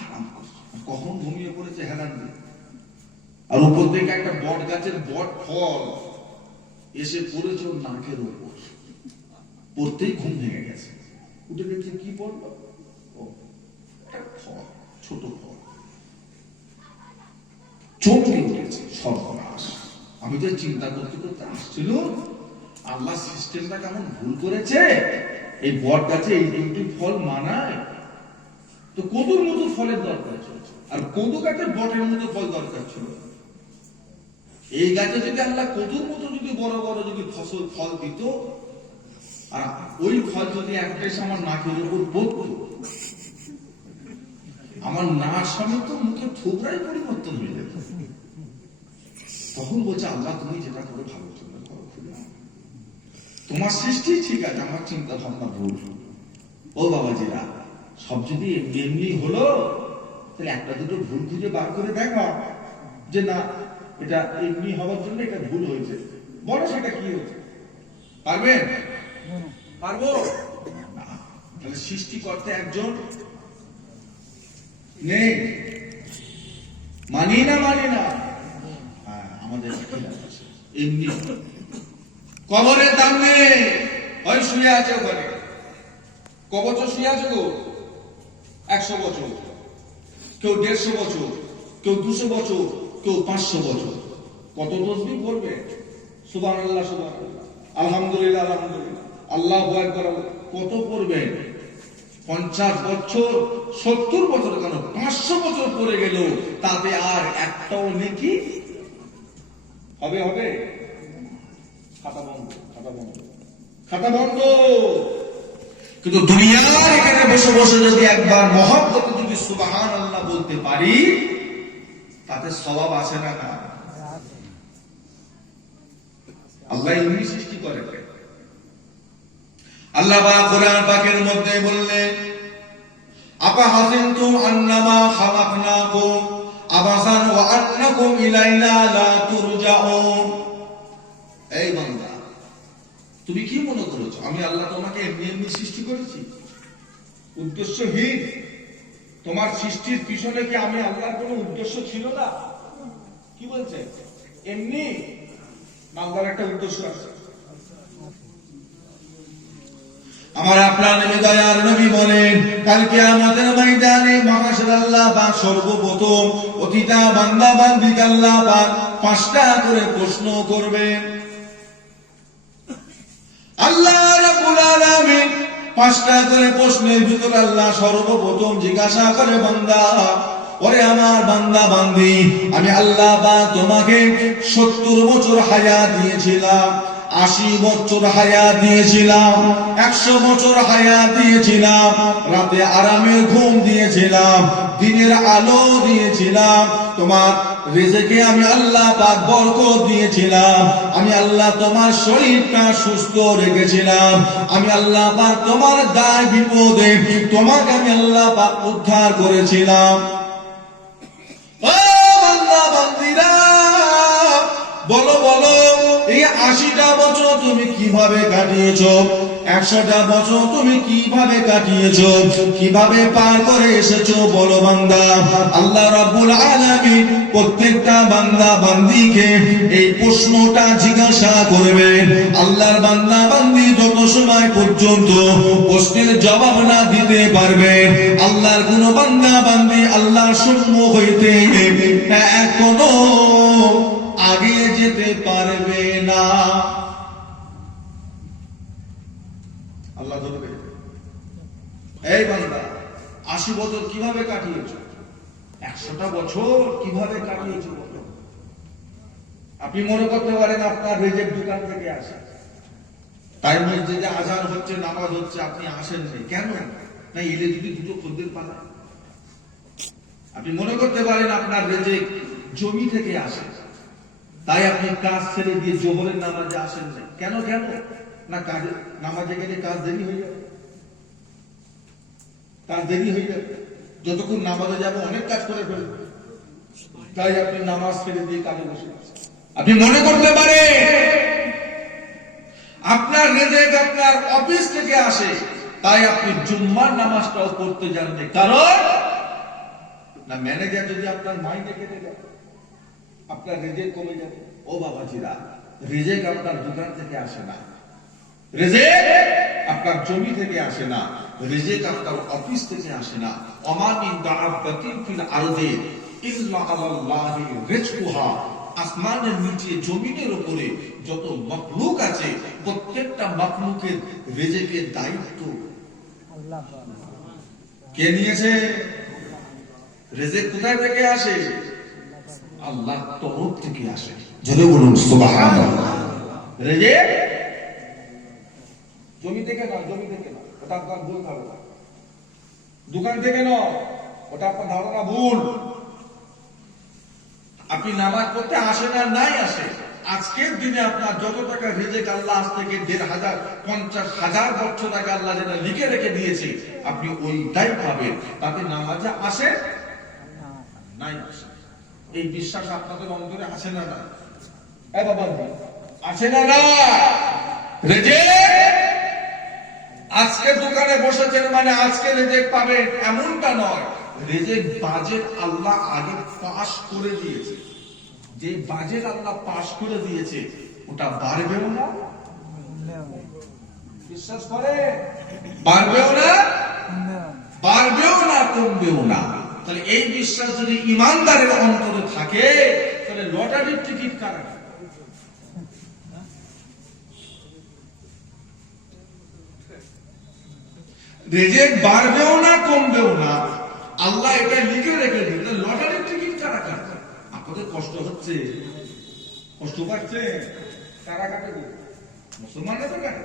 আরাম করছে, কখন ঘুমিয়ে পড়েছে হেলান দিয়ে, আর উপর থেকে একটা বট গাছের বট ফল এসে পড়েছে ওর নাকের উপর, পড়তেই ঘুম ভেঙে গেছে, উঠে দেখছে কি পড়লো, ও ফল, ছোট ফল, চমকে উঠেছে, সর্বনাশ। আমি তো চিন্তা করতে করতে আসছিল আল্লাহ সিস্টেমটা কেমন ভুল করেছে, এই বট গাছে এই দুটি ফল মানায়, তো কদুর মতো ফলের দরকার ছিল, আর কদু গাছে বটের মতো ফল দরকার ছিল। এই গাছে যদি আল্লাহ কদুর মতো যদি বড় বড় যদি ফসল ফল দিত, আর ওই ফল যদি একটা এসে আমার নাকের উপর পড়তো, আমার নাক সমেত মুখে থুবড়াই পরিবর্তন হয়ে যেত। তখন বলছে আল্লাহ তুমি যেটা করে ভালো জন্য করো, তোমার সৃষ্টি ঠিক আছে, আমার চিন্তা ভাবনা ভুল। ও বাবাজিরা, সব যদি এমনি এমনি হলো, তাহলে একটা দুটো ভুল খুঁজে বার করে দেখো যে না এটা এমনি হওয়ার জন্য এটা ভুল হয়েছে, বলো সেটা কি হয়েছে, পারবেন? পারবো না। তাহলে সৃষ্টি করতে একজন নেই, মানি না মানি না, আমাদের এমনি কবরের দাম নেই, হয় শুয়ে আছে ওখানে, ক বছর শুয়ে আছে গো? 100 বছর, কেউ 150 বছর, কেউ 200 বছর, কেউ 500 বছর। কত তসবিহ পড়বে? সুবহানাল্লাহ সুবহানাল্লাহ, আলহামদুলিল্লাহ আলহামদুলিল্লাহ, আল্লাহু আকবার, কত পড়বে? 50 বছর, 70 বছর, কেন 500 বছর পড়ে গেল, তাতে আর একটাও নেকি হবে? হবে? খাতা বন্ধ, খাতা বন্ধ, খাতা বন্ধ। কিন্তু দুনিয়ার এখানে বসে বসে যদি একবার মহব্বতে যদি সুবহানাল্লাহ বলতে পারি, তাতে সওয়াব আসে না? না, আল্লাহ এমনি সৃষ্টি করে। আল্লাহ পাক কোরআন পাকের মধ্যে বললেন, আপা হাসিনতুম আন্নামা খালাকনাকুম আবাসান ওয়া আন্নাকুম ইলাইনা লা তুরজাউন। এই বান্দা, তুমি কি মনে করেছো আমি আল্লাহ তোমাকে এমনি এমনি সৃষ্টি করেছি, উদ্দেশ্যহীন? তোমার সৃষ্টির পিছনে কি আমি আল্লাহর কোনো উদ্দেশ্য ছিল না? কি বলছে? এমনি আল্লাহর একটা উদ্দেশ্য আছে। আমার আপনার নবী দয়ার নবী বলেন, কাল কিয়ামতের ময়দানে মহাশর আল্লাহ পাক সর্বপ্রথম অতীতা বান্দা বান্দিকে আল্লাহ পাক 5টা করে প্রশ্ন করবেন। আল্লাহ রাব্বুল আলামিন 5টা করে প্রশ্নের ভিতর আল্লাহ সর্বপ্রথম জিজ্ঞাসা করে, বান্দা, ওরে আমার বান্দা বান্দি, আমি আল্লাহ পাক তোমাকে 70 বছর হায়াত দিয়েছিলাম, 80 বছর হায়াত দিয়েছিলাম, 100 বছর হায়াত দিয়েছিলাম, রাতে আরামের ঘুম দিয়েছিলাম, দিনের আলো দিয়েছিলাম, তোমার রিজিকে আমি আল্লাহ পাক বরকত দিয়েছিলাম, আমি আল্লাহ তোমার শরীরটা সুস্থ রেখেছিলাম, আমি আল্লাহ পাক তোমার দায় বিপদে তোমাকে আমি আল্লাহ পাক উদ্ধার করেছিলাম। ও বান্দা বান্দিরা, বলো বলো, এই 80টা বছর তুমি কিভাবে কাটিয়েছো? 100টা বছর তুমি কিভাবে কাটিয়েছো? কিভাবে পার করে এসেছো? বলো বান্দা। আল্লাহ রাব্বুল আলামিন প্রত্যেকটা বান্দা বান্দিকে এই প্রশ্নটা জিজ্ঞাসা করবেন। আল্লাহর বান্দা বান্দি যত সময় পর্যন্ত প্রশ্নের জবাব না দিতে পারবেন, আল্লাহর কোন বান্দা বান্দি আল্লাহর সম্মুখ হইতে এখনো আগে যেতে পারবে না। আল্লাহ ধরবে। এই বান্দা, 80 বছর কিভাবে কাটিয়েছো? 100টা বছর কিভাবে কাটিয়েছো? আপনি মনে করতে পারেন আপনার রিজিক দোকান থেকে আসে, তাই মসজিদে আজান হচ্ছে, নামাজ হচ্ছে, আপনি আসেন নাই কেন? না এলে যদি দুটো খদ্দের পান। আপনি মনে করতে পারেন আপনার রিজিক জমি থেকে আসে, তাই আপনি কাজ ছেড়ে দিয়ে জোহরের নামাজে আসেন না কেন? কেন না কাজে নামাজে গেলে কাজ দেরি হয়ে যাবে, কাজ দেরি হয়ে যাবে, যতক্ষণ নামাজে যাবে অনেক কাজ করে ফেলবে, তাই আপনি নামাজ ছেড়ে দিয়ে কাজে বসে আছেন। আপনি মনে করতে পারে আপনার রিজিক আপনার অফিস থেকে আসে, তাই আপনি জুম্মার নামাজটাও পড়তে যান না, কারণ না ম্যানেজার যদি আপনার মাইনে কেটে দেয় আপনার রিজিক কমে যাবে। ও বাবাজিরা, রিজিক আপনার দোকান থেকে আসে না, রিজিক আপনার জমি থেকে আসে না, রিজিক আপনার অফিস থেকে আসে না। ওমা মিন দাআবাতিন ফিল আরদি ইল্লা আলাল্লাহি রিজকুহা, আসমানের নিচে জমিনের উপরে যত মাখলুক আছে প্রত্যেকটা মাখলুকের রিজিকের দায়িত্ব আল্লাহ। কে নিয়েছে? রিজিক কোথায় থেকে আসে? আল্লাহর তরফ থেকে আসে। জোরে বলুন সুবহানাল্লাহ। রিজিক জমি থেকে না, জমি থেকে না, ওটা আপনার ভুল ধারণা। দোকান থেকে নয়, ওটা আপনার ধারণা ভুল। আপনি নামাজ পড়তে আসেন আর নাই আসে, আজকের দিনে আপনার যত টাকা রিজিক আল্লাহ আজ থেকে 1,500 50,000 বছর আগে আল্লাহ যেটা লিখে রেখে দিয়েছে আপনি ওইটাই পাবেন। তাতে নামাজে আসে নাই আসে, এই বিশ্বাস আপনাদের অন্তরে আছে না? না বাবা, আছে না? না রিজিক আজকে দোকানে বসেছেন মানে আজকে রিজিক পাবেন এমনটা নয়। রিজিক বাজেট আল্লাহ আগে পাস করে দিয়েছে, যে বাজেট আল্লাহ পাস করে দিয়েছে ওটা বাড়বেও না, বিশ্বাস করে, বাড়বেও না, বাড়বেও না, কমবেও না। তাহলে এই বিশ্বাস যদি ইমানদারের অন্তরে থাকে, তাহলে লটারির টিকিট কারা? রিজিক বাড়বেও না, কমবেও না, আল্লাহ এটা লিখে রেখে দিন। লটারির টিকিট কারা কাটবে? আপনাদের কষ্ট হচ্ছে, কষ্ট পাচ্ছে, কারা কাটে? মুসলমানরা তো কাটে।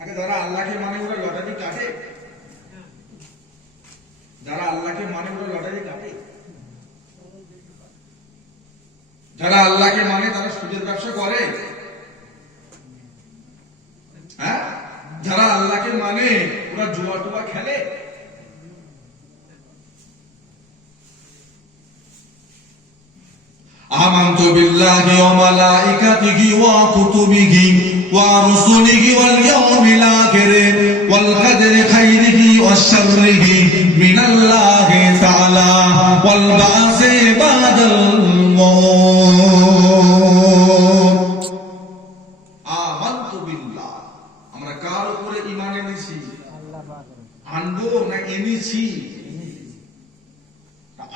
আগে যারা আল্লাহকে মানে ওরা লটারি কাটে, যারা আল্লাহকে মানে ওরা লটারি কাটে, যারা আল্লাহকে মানে তারা সুদের ব্যবসা করে। হ্যাঁ, যারা আল্লাহকে মানে ওরা জুয়া টুয়া খেলে। আমানতু বিল্লাহি ওয়া মালাইকাতিহি ওয়া কুতুবিহি ওয়া রুসুলিহি ওয়াল ইয়াউমিল আখির ওয়াল কদরি খাইরিহি ওয়াশ শাররিহি মিনাল্লাহি তাআলা ওয়াল বা'সি বাদাল মাউত। আমানতু বিল্লাহ, আমরা কার উপরে ঈমান এনেছি? আল্লাহ পাকের। আনবো না এনেছি?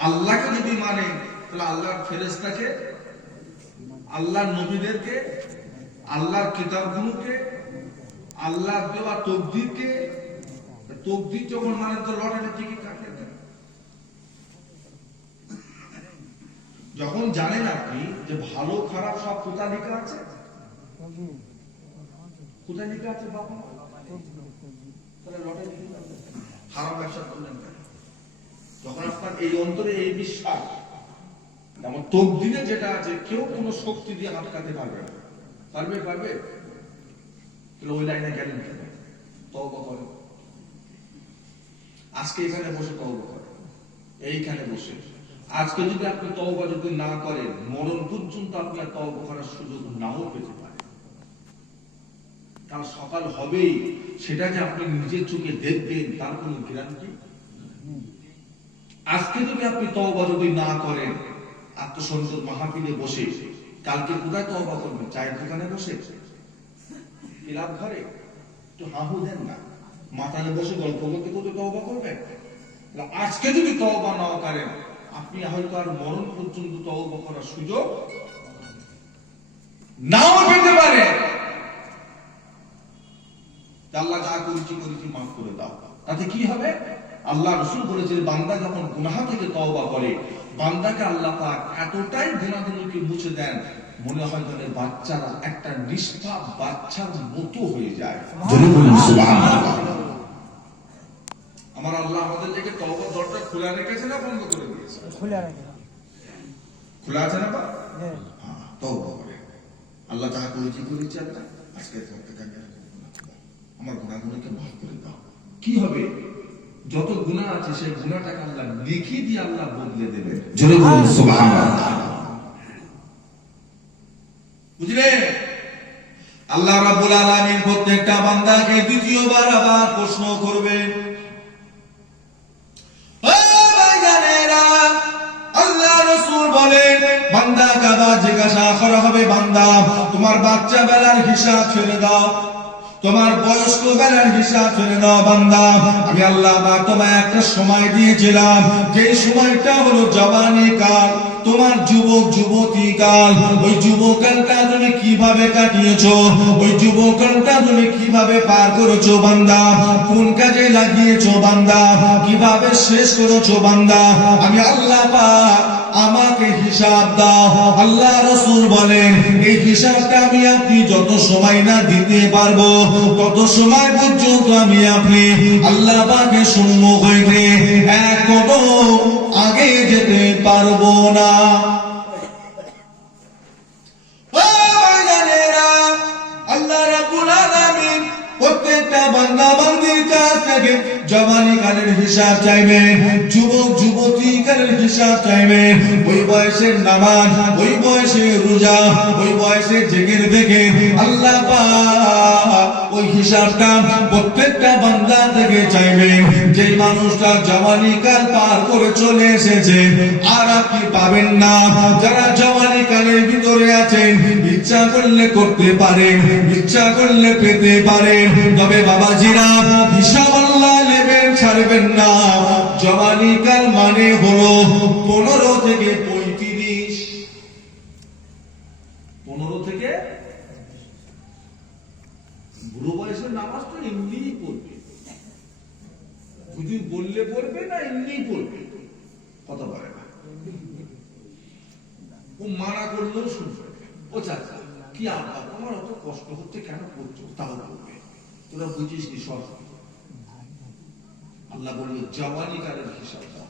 আল্লাহকে যদি মানে তাহলে আল্লাহর ফেরেশতাকে, আল্লাহর নবীদেরকে, আল্লাহর কিতাবগুলোকে, আল্লাহর দেওয়া তকদিরকে, তকদির যখন মানে তো লটারি টিকিট কাটে। যখন জানেন আপনি যে ভালো খারাপ সব কোথা লেখা আছে, কোথায় লিখে আছে বাবা? তাহলে লটারি হারাম ব্যবসা করলেন কেন? যখন আপনার এই অন্তরে এই বিশ্বাস, যেমন তকদিরে যেটা আছে, কেউ কোনো শক্তি দিয়ে আটকাতে পারবে না। পারবে? তাহলে ওই লাইনে গেলেন কেন? তওবা করে। আজকে এখানে বসে তওবা করে, এইখানে বসে আজকে যদি আপনি তওবা যদি না করেন, মরণ পর্যন্ত আপনার তওবা করার সুযোগ নাও পেতে পারে। কারণ সকাল হবেই, সেটা যে আপনি নিজের চোখে দেখবেন তার কোনো গ্যারান্টি। আজকে যদি আপনি তওবা যদি না করেন, আত্মসন্তোষ মাহফিলে বসে, কালকে কোথায় তওবা করবেন? চায়ের দোকানে বসে, ক্লাব ঘরে একটু হাহু দেন না, মাথায় বসে গল্প করতে করতে তওবা করবেন। আজকে যদি তওবা না করেন, আপনি হয়তো আর মরণ পর্যন্ত তওবা করার সুযোগ নাও পেতে পারে। আল্লাহ যা করেছি মাফ করে দাও। তাতে কি হবে? আল্লাহ রাসূল বলেছেন, বান্দা যখন গুনাহ থেকে তওবা করে, বান্দাকে আল্লাহ পাক এতটাই গুনাহগুলোকে মুছে দেন, মনে হয় যেন বাচ্চারা একটা নিষ্পাপ বাচ্চার মতো হয়ে যায়। সুবহানাল্লাহ। আমার আল্লাহ আমাদের লেগে তওবার দরজা খোলা রেখেছে না বন্ধ করে দিয়েছে? খোলা রেখেছে। খোলা আছে না বা? হ্যাঁ, তওবা করে। আল্লাহ যা করেছি আল্লাহ আজকে থেকে আমার গুনাহগুলোকে মাফ করে দাও। কি হবে? যত গুনাহ আছে সেই গুনাহটাকে আল্লাহ নেকি দিয়ে আল্লাহ বদলে দেবে। জোরে বলুন সুবহানাল্লাহ। বুঝলে? আল্লাহ রাব্বুল আলামিন প্রত্যেকটা বান্দাকে দ্বিতীয়বার আবার প্রশ্ন করবে। ও ভাইজানেরা, আল্লাহ রাসূল বলেন, বান্দাকে আবার জিজ্ঞাসা করা হবে, বান্দা তোমার বাচ্চা বেলার হিসাব ছেড়ে দাও, তোমার বয়স্ক বেলার হিসাব ছেড়ে দাও। বান্দা, আমি আল্লাহ পাক তোমায় একটা সময় দিয়েছিলাম, যে সময়টা হলো জওয়ানি কাল, তোমার যুবক যুবতী কাল। ওই যুবকালটা তুমি কিভাবে কাটিয়েছো? ওই যুবকালটা তুমি কিভাবে পার করেছো? বান্দা, কোন কাজে লাগিয়েছো? বান্দা, কিভাবে শেষ করেছো? বান্দা, আমি আল্লাহ পাক আমাকে হিসাব দাও। আল্লাহ রাসূল বলেন, এই হিসাবটা আমি আপনি যত সময় না দিতে পারবো, তত সময় পর্যন্ত আমি আপনি আল্লাহ পাকের সম্মুখ হইতে এক কদম আগে যেতে পারবো না। আল্লাহ রাব্বুল আলামিন প্রত্যেকটা বান্দা বান্দির কাছ থেকে জওয়ানি কালের হিসাব চাইবেন, যুবক যুবতী কালের হিসাব চাইবেন। ওই বয়সের নামাজ, ওই বয়সের রোজা, ওই বয়সের জিকির থেকে আল্লাহ পাক ওই হিসাবটা প্রত্যেকটা বান্দা থেকে চাইবেন। যে মানুষটা জওয়ানি কাল পার করে চলে এসেছে আর আপনি পাবেন না, যারা জওয়ানি কালের ভিতরে আছেন, ইচ্ছা করলে করতে পারেন, ইচ্ছা করলে পেতে পারেন, তবে বাবাজিরা হিসাব আল্লাহ নেবেন, ছাড়বেন না। জওয়ানি কাল মানে হলো 15 থেকে 35। 15 থেকে বুড়ো বয়সের নামাজ তো এমনিই পড়বে, হুজুর বললে পড়বে না এমনিই পড়বে, কথা বলে না, ও মানা করলেও শুনবে। ও চাচা কি আব্বা তোমার অত কষ্ট হচ্ছে কেন করছো? তাও বলবে, তোরা বুঝিস নি সব। আল্লাহ বলল জওয়ানি কালের হিসাব দাও।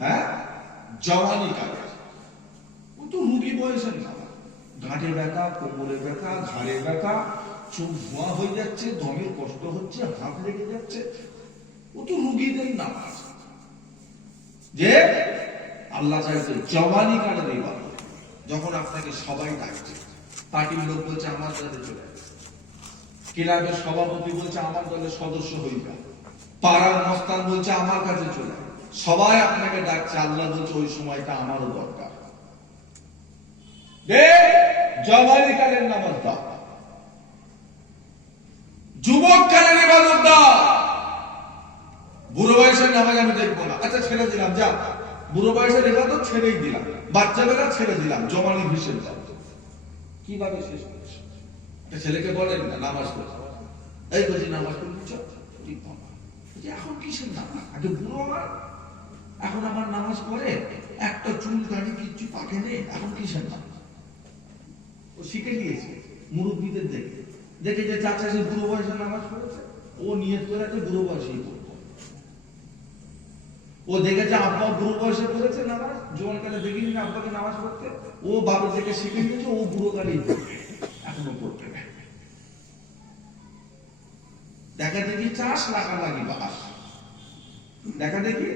হ্যাঁ, জওয়ানি কালের, ও তো রুগী বয়সের নামাজ, ঘাটে ব্যথা, কোমরে ব্যথা, ঘাড়ে ব্যথা, চোখ ধোঁয়া হয়ে যাচ্ছে, দমের কষ্ট হচ্ছে, হাত লেগে যাচ্ছে, ও তো রুগীদের নামাজ। যে আল্লাহ চাইছে জওয়ানি কালের ইবাদত, যখন আপনাকে সবাই ডাকছে, পার্টির লোক বলছে আমার দলে চলে আসে, ক্লাবের সভাপতি বলছে আমার দলের সদস্য হয়ে যাও, পাড়ার মস্তান বলছে আমার কাছে চলে, সবাই আপনাকে ডাকছে, আল্লাহ বলছে ওই সময়টা আমারও দরকার। জওয়ানি কালের নামাজ দাও, যুবক কালের ইবাদত দাও। বুড়ো বয়সের নামাজ আমি দেখবো না, আচ্ছা ছেড়ে দিলাম, যা বুড়ো বয়সের ইবাদত ছেড়েই দিলাম, বাচ্চা বেলা ছেড়ে দিলাম, জওয়ানি হিসেব দাও। কিভাবে শেষ করেছে? ছেলেকে বলেন না নামাজ পড়তে, এই বলছি নামাজ পড়তে চল, এখন কিসের নামাজ? আগে বুড়ো আমার, এখন আমার নামাজ পড়ে, একটা চুল দাঁড়ি কিচ্ছু পাকে নেই, এখন কিসের নামাজ? ও শিখে নিয়েছে মুরব্বীদের দেখে দেখে যে চাচা সে বুড়ো বয়সে নামাজ পড়েছে, ও নিয়ত করে আছে বুড়ো বয়সেই পড়তো। ও দেখেছে আব্বা বুড়ো বয়সে পড়েছে নামাজ, জোয়ানকালে দেখিনি না আব্বাকে নামাজ পড়তে, ও বাবার থেকে শিখে নিয়েছে, ও বুড়ো কালেই পড়বে, এখনো পড়তে নেই। দেখা দেখি চাষ লাগালাগি বাস, দেখা দেখি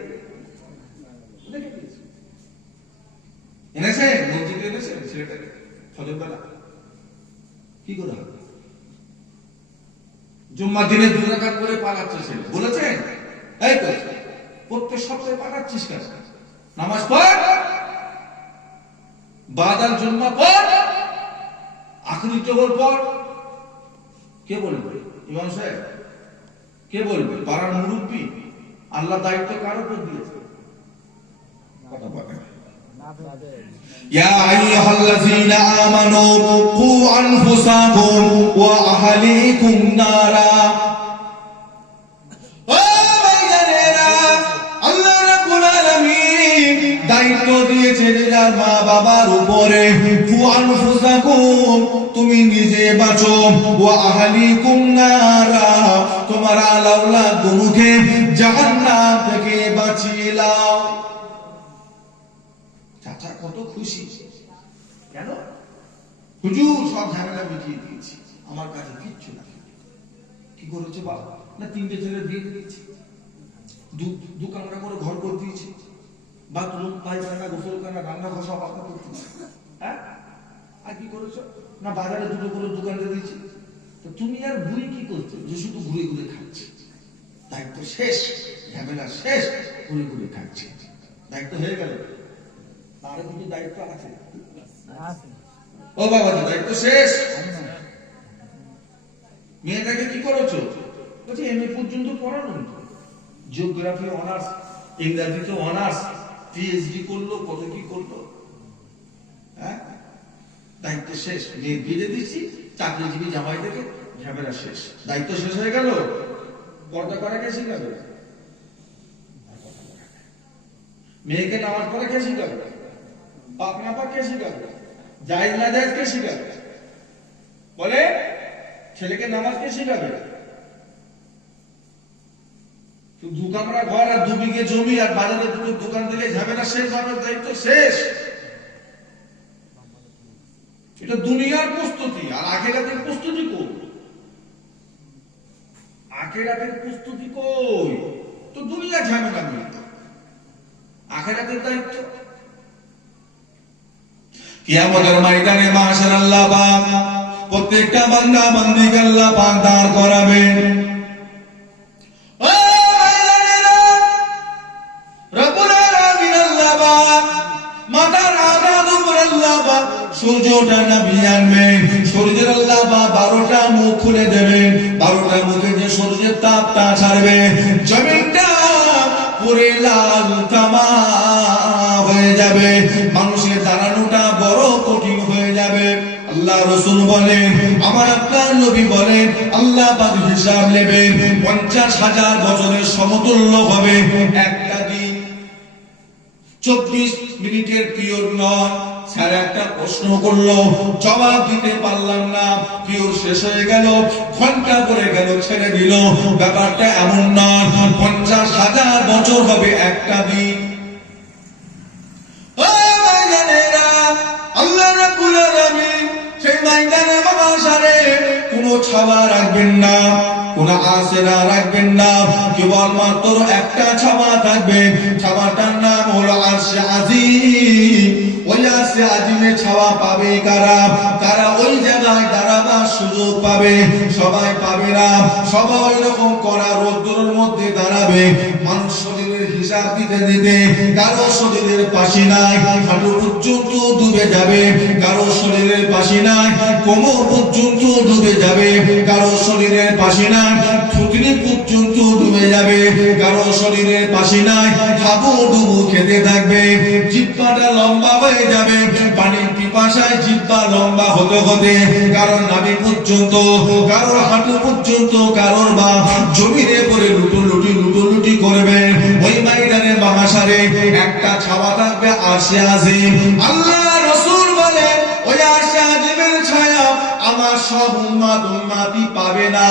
এনেছে মসজিদে এনেছে ছেলেটাকে ফজর বেলা কি করে হবে? জুম্মা দিনে 2 রাকাত করে পালাচ্ছে ছেলে, বলেছেন এই তো প্রত্যেক সপ্তাহে পালাচ্ছিস কেন? নামাজ পড়, বাদাল জুম্মা পড়, আখরি জোহর পড়। কে বলবে? ইমাম সাহেব কে বলবে? পাড়ার মুরব্বী? আল্লাহ দায়িত্ব কার উপর দিয়েছে? কথা বলেন। ইয়া আইয়ুহাল্লাযীনা আমানু কু আনফুসাকুম ওয়া আহলিকুম নারা। ও ভাইজানেরা, আল্লাহ রাব্বুল আলামিন দায়িত্ব দিয়েছে যার মা বাবার উপরে। কু আনফুসাকুম, তুমি নিজে বাঁচো, ওয়া আহলিকুম নারা, তোমার আলাউলাদ গুলোকে জাহান্নাম থেকে বাঁচিয়ে নাও। চাচা কত খুশি, কেন? হুজুর সব ঝামেলা মিটিয়ে দিয়েছি, আমার কাছে কিচ্ছু না। কি করেছে বাবা? না 3টে ছেলে বিয়ে দিয়েছি, দু কামরা করে ঘর করে দিয়েছি, বাথরুম পায়খানা গোসলখানা রান্না ঘর সব আপনার করতে। হ্যাঁ, আর কি করেছো? না বাজারে 2টো করে দোকান দিয়ে দিয়েছি। তো তুমি আর বুড়ি কি করছো যে শুধু ঘুরে ঘুরে খাচ্ছে? দায়িত্ব শেষ, ঝামেলা শেষ, ঘুরে ঘুরে খাচ্ছে, দায়িত্ব হয়ে গেল। তার কিন্তু দায়িত্ব আছে। ও বাবা, দায়িত্ব শেষ। মেয়েটাকে কি করেছো? বলছি এমএ পর্যন্ত পড়ানো, জিওগ্রাফি অনার্স, ইংরেজিতে অনার্স, পিএইচডি করলো, কত কি করলো। হ্যাঁ, দায়িত্ব শেষ। মেয়ে বিয়ে দিচ্ছি, চাকরিজীবী জামাই থেকে ঝামেলা শেষ, দায়িত্ব শেষ হয়ে গেল। পর্দা করা কে শিখাবে? মেয়েকে নামাজ পড়া কে শিখাবে? পাক না পাক কে শিখাবে? জায়েজ না জায়েজ কে শিখাবে? বলে ছেলেকে নামাজ কে শিখাবে? 2 কামরা ঘর আর 2 বিঘে জমি আর বাজারে 2টো দোকান দিলে ঝামেলা শেষ হবে, দায়িত্ব শেষ। এটা দুনিয়ার প্রস্তুতি, আর আখিরাতের প্রস্তুতি কই? আখিরাতের প্রস্তুতি কই? তো দুনিয়া ঝামেলা নেই, আখিরাতের দায়িত্ব। কিয়ামতের ময়দানে মাশাআল্লাহ পাক প্রত্যেকটা বান্দা বান্দিকে আল্লাহ পাক দাঁড় করাবেন। ও ভাইরা, রব্বুল আলামিন আল্লাহ পাক মাথার আঘাত উপর আল্লাহ পাক সূর্যটা নামিয়ে আনবেন। সূর্যের আল্লাহ পাক 12টা মুখ খুলে দেবেন। 12টা মুখে যে সূর্যের তাপটা ছাড়বে, জমিনটা পুরে লাল তামা হয়ে যাবে, মানুষের দাঁড়ানোটা বড় কঠিন হয়ে যাবে। আল্লাহ রাসূল বলেন, আমার আপনার নবী বলেন, আল্লাহ পাক হিসাব নেবেন 50,000 বছরের সমতুল্য হবে একটা দিন। 24 মিনিটের পিরিয়ড নয়। স্যার একটা প্রশ্ন করলো, জবাব দিতে পারলাম না, পিরিয়ড শেষ হয়ে গেল, ঘন্টা পড়ে গেল, ছেড়ে দিল। ব্যাপারটা এমন নয়, 50,000 বছর হবে একটা দিন। আল্লাহ রাব্বুল আলামিন সেই ময়দানে মাহশারে কোনো ছাওয়া রাখবেন না, কোনো আশরা রাখবেন না, কেবলমাত্র একটা ছাওয়া থাকবে। ছাওয়াটার নাম হলো আরশে আজিম। ওই আরশে আজিমে ছাওয়া পাবে কারা? কারা ওই জায়গায় দাঁড়াবার সুযোগ পাবে? সবাই পাবে না, সবাই ওই রকম করা রোদ্দুরের মধ্যে দাঁড়াবে। মানুষ শরীরের হিসাব দিতে দিতে কারো শরীরের পাশি নাই, হাঁটু পর্যন্ত ডুবে যাবে। কারো শরীরের পাশি নাই, কোমর পর্যন্ত ডুবে যাবে। কারো শরীরের পাশি নাই, থুতনি পর্যন্ত ডুবে যাবে। কারো শরীরের পাশি নাই, হাবুডুবু খেতে থাকবে। জিহ্বাটা লম্বা হয়ে যাবে, পানির পিপাসায় জিহ্বা লম্বা হতে হতে কারোর নাভি পর্যন্ত, কারোর হাঁটু পর্যন্ত, কারোর বা জমিনে পড়ে লুটোলুটি করবে। ওই ময়দানে মাহশারে একটা ছাওয়া থাকবে, আরশে আজিম। আল্লাহ রাসূল বলে ওই আরশে আজিমের ছায়া সব উম্মতি পাবে না,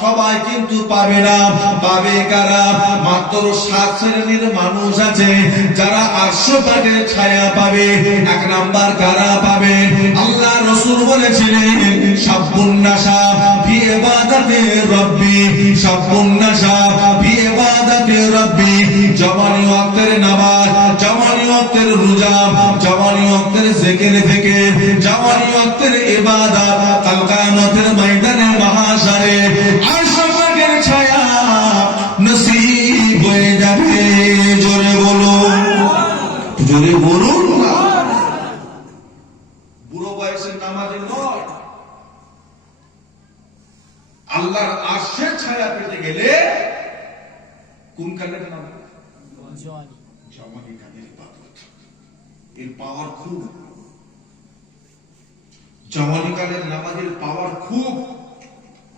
সবাই কিন্তু পাবে না। পাবে কারা? মাত্র 7 শ্রেণীর মানুষ আছে যারা 800 পাকের ছায়া পাবে। 1 নাম্বার কারা পাবে? আল্লাহ রাসূল বলেছিলেন শাবুন্নাশা ফি ইবাদাতি রাব্বি, শাবুন্নাশা ফি ইবাদাতি রাব্বি। জওয়ানি ওয়াক্তের নামাজ, জওয়ানি ওয়াক্তের রোজা, জওয়ানি ওয়াক্তের জিকির ফিকির, জওয়ানি ওয়াক্তের ইবাদত, কাল কিয়ামতের ময়দানে মাহশারে 800 পাকের ছায়া নসিব হয়ে যাবে। জোরে বলুন, জোরে বলুন। বুড়ো বয়সের নামাজে নয়, আল্লাহর আরশের ছায়া পেতে গেলে কোন কালের নামাজ? জওয়ানি কালের ইবাদত। এর পাওয়ার খুব, জওয়ানি কালের নামাজের পাওয়ার খুব।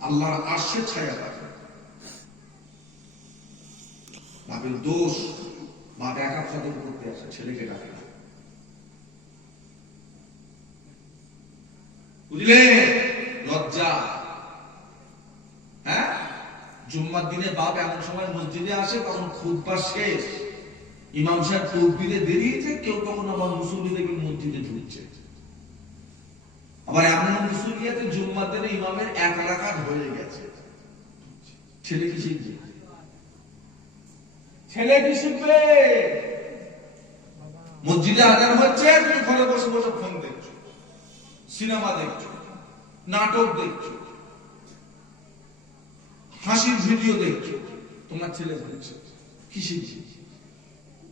আল্লাহর আরশের ছায়া পাবে। বাপের দোষ, বাপ একা সদর করতে আসে, ছেলেকে ডাকে না। বুঝলে? লজ্জা। হ্যাঁ, জুম্মার দিনে বাপ এমন সময় মসজিদে আসে তখন খুতবা শেষ, ইমাম সাহেব তাকবীরে দেরিয়েছে, কেউ তখন আবার মুসল্লি দেখে মসজিদে ঢুকছে। আবার এমন মুসল্লি আছে জুম্মার দিনে ইমামের 1 রাকাত হয়ে গেছে। ছেলে কি শিখবে? ছেলে কি শিখবে? মসজিদে আজান হচ্ছে, তুমি ঘরে বসে বসে ফোন দেখছো, সিনেমা দেখছো, নাটক দেখছো, হাসির ভিডিও দেখছো। তোমার ছেলে বলছে কি শিখছে?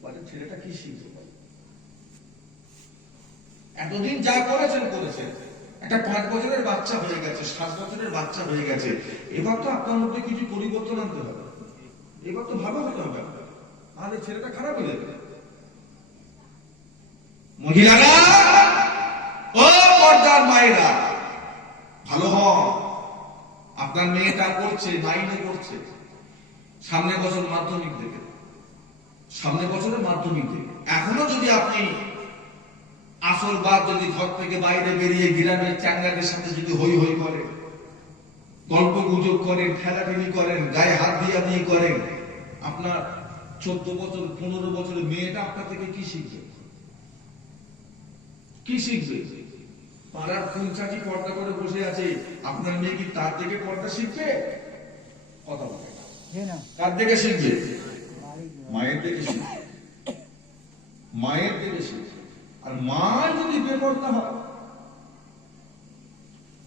বলে ছেলেটা কি শিখবে? এতদিন যা করেছেন করেছেন, একটা 5 বছরের বাচ্চা হয়ে গেছে, 7 বছরের বাচ্চা হয়ে গেছে। এবার তো আপনার মধ্যে কিছু পরিবর্তন আনতে হবে, এবার তো ভালো হতে হবে, নাহলে ছেলেটা খারাপ হয়ে যাবে। মহিলারা, ও পর্দার মায়েরা, ভালো হন। আপনার মেয়েটা করছে, 9-এ করছে, সামনের বছর মাধ্যমিক দেবে, সামনের বছরে মাধ্যমিক দেবে। এখনো যদি আপনি আসল বাদ যদি ঘর থেকে বাইরে বেরিয়ে গ্রামের চাঙ্গাদের সাথে যদি হই হই করেন, গল্প গুজব করেন, ঠেলাঠেলি করেন, গায়ে হাত দিয়ে করেন, আপনার 14 বছর 15 বছরের মেয়েটা আপনার থেকে কি শিখবে? কি শিখবে? পাড়ার ফুলচাচি পর্দা করে বসে আছে, আপনার মেয়ে কি তার থেকে পর্দা শিখবে? কথা বলে কার থেকে শিখবে? মায়ের থেকে শিখবে, মায়ের থেকে শিখবে। আর মা যদি বেপর্দা হয়,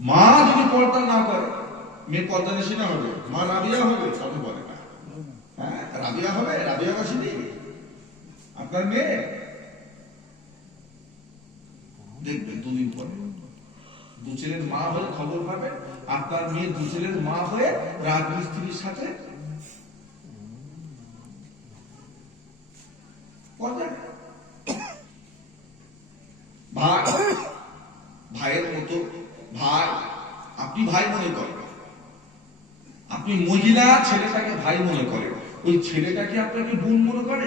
মা যদি পর্দা না করে, মেয়ে পর্দা নিশি না হবে, মা রাবিয়া হবে, কথা বলে না। হ্যাঁ, রাবিয়া হবে, রাবিয়া বাসিনী আপনার মেয়ে। দেখবেন 2 দিন পরে 2 ছেলের মা হয়ে খবর পাবে, আপনার মেয়ে 2 ছেলের মা হয়ে রাজমিস্ত্রির সাথে ভাই, ভাইয়ের মতো ভাই, আপনি ভাই মনে করেন, আপনি মহিলা ছেলেটাকে ভাই মনে করেন, ওই ছেলেটাকে আপনাকে বোন মনে করে?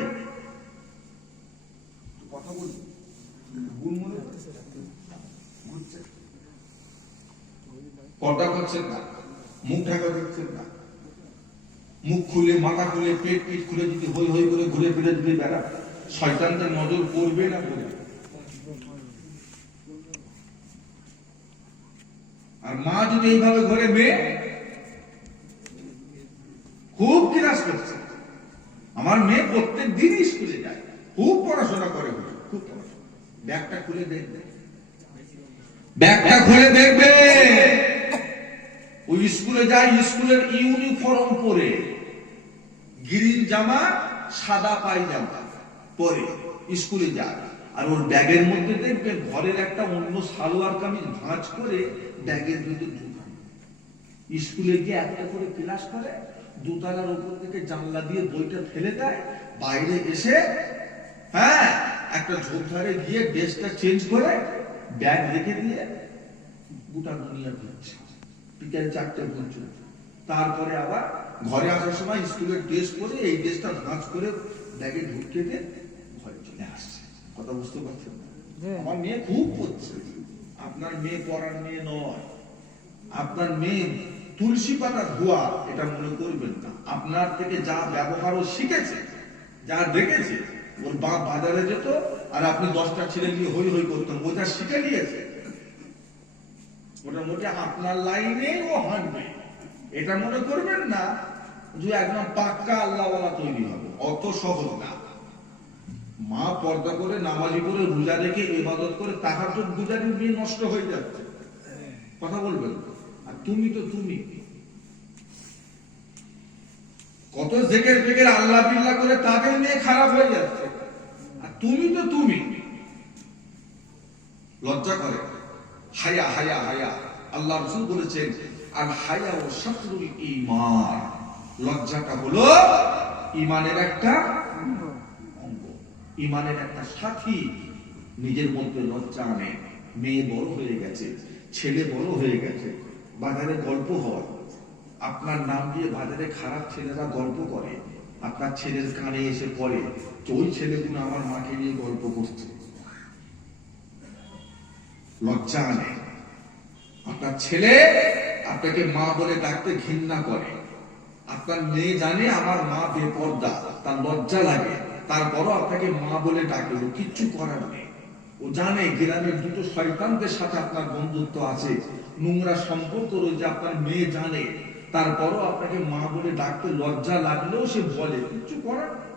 কথা বলি, বোন মনে করে? পর্দা করছেন না, মুখ ঢাকা দিচ্ছেন না, মুখ খুলে মাথা খুলে পেট খুলে যদি হই হই করে ঘুরে ফিরে যদি বেড়া, শয়তানদের নজর পড়বে না পড়বে? আর মা যদি এইভাবে ঘরে, মেয়ে খুব ক্লাস করছে, আমার মেয়ে প্রত্যেক দিন স্কুলে যায়, খুব পড়াশোনা করে, খুব পড়াশোনা, ব্যাগটা খুলে দেখবে, ব্যাগটা খুলে দেখবে, ওই স্কুলে যায়, স্কুলের ইউনিফর্ম পরে, গ্রিন জামা সাদা পায়জামা পরে স্কুলে যায়। আর ওর ব্যাগের মধ্যে দেখবে ঘরের একটা অন্য সালোয়ার কামিজ ভাঁজ করে ব্যাগের ভিতরে ঢুকানো। স্কুলে গিয়ে একটা করে ক্লাস করে, 2 তলার উপর থেকে জানলা দিয়ে বইটা ফেলে দেয়, বাইরে এসে হ্যাঁ একটা ঝোপঝাড়ে গিয়ে ড্রেসটা চেঞ্জ করে ব্যাগ রেখে দিয়ে গোটা দুনিয়া ঘুরছে বিকেল 4টে পর্যন্ত। তারপরে আবার ঘরে আসার সময় স্কুলের ড্রেস পরে এই ড্রেসটা ভাঁজ করে ব্যাগে ঢুকিয়ে দিয়ে ঘরে চলে আসছে। কথা বুঝতে পারছেন? আমার মেয়ে খুব পড়ছে, আপনার মেয়ে পড়ার মেয়ে নয়। আপনার মেয়ে তুলসী পাতা ধোয়া এটা মনে করবেন না। আপনার থেকে যা ব্যবহারও শিখেছে, যা দেখেছে, ওর বাপ বাজারে যেত আর আপনি 10টা ছেলে নিয়ে হই হই করতেন, ওটা শিখে নিয়েছে। মোটামুটি আপনার লাইনে ও হাঁটবে, এটা মনে করবেন না যে একদম পাক্কা আল্লাহওয়ালা তৈরি হবে, অত সহজ না। মা পর্দা করে, নামাজি করে, রোজা রেখে, ইবাদত করে, তাহাজ্জুদ গুজারি মেয়ে নষ্ট হয়ে যাচ্ছে। কথা বলবেন। আর তুমি তো তুমি কত জেকের ফেকের আল্লাহ বিল্লাহ করে তাদের মেয়ে খারাপ হয়ে যাচ্ছে, আর তুমি তো তুমি। লজ্জা করে। হায়া হায়া হায়া, আল্লাহ রাসূল বলেছেন আল হায়া ও শাতরুল ঈমান, লজ্জাটা হলো ঈমানের একটা অঙ্গ, ঈমানের একটা সাথী। নিজের মধ্যে লজ্জা আনে। মেয়ে বড় হয়ে গেছে, ছেলে বড় হয়ে গেছে, বাজারে গল্প হয়, আপনার নাম দিয়ে বাজারে খারাপ ছেলেরা গল্প করে, আপনার ছেলের কানে এসে পড়ে যে ওই ছেলেগুলো আমার মাকে নিয়ে গল্প করছে। লজ্জা আনে। আপনার ছেলে আপনাকে মা বলে ডাকতে ঘৃণা করে, আপনার মেয়ে জানে আমার মা বেপর্দা, তার লজ্জা লাগে, তারপরও আপনাকে মা বলে ডাকে, ও কিচ্ছু করার নেই। ও জানে গ্রামের দুটো শয়তানদের সাথে আপনার বন্ধুত্ব আছে, নোংরা সম্পর্ক রয়েছে, আপনার মেয়ে জানে, তারপরও আপনাকে মা বলে ডাকতে লজ্জা লাগলেও সে বলে, কিচ্ছু করার নেই।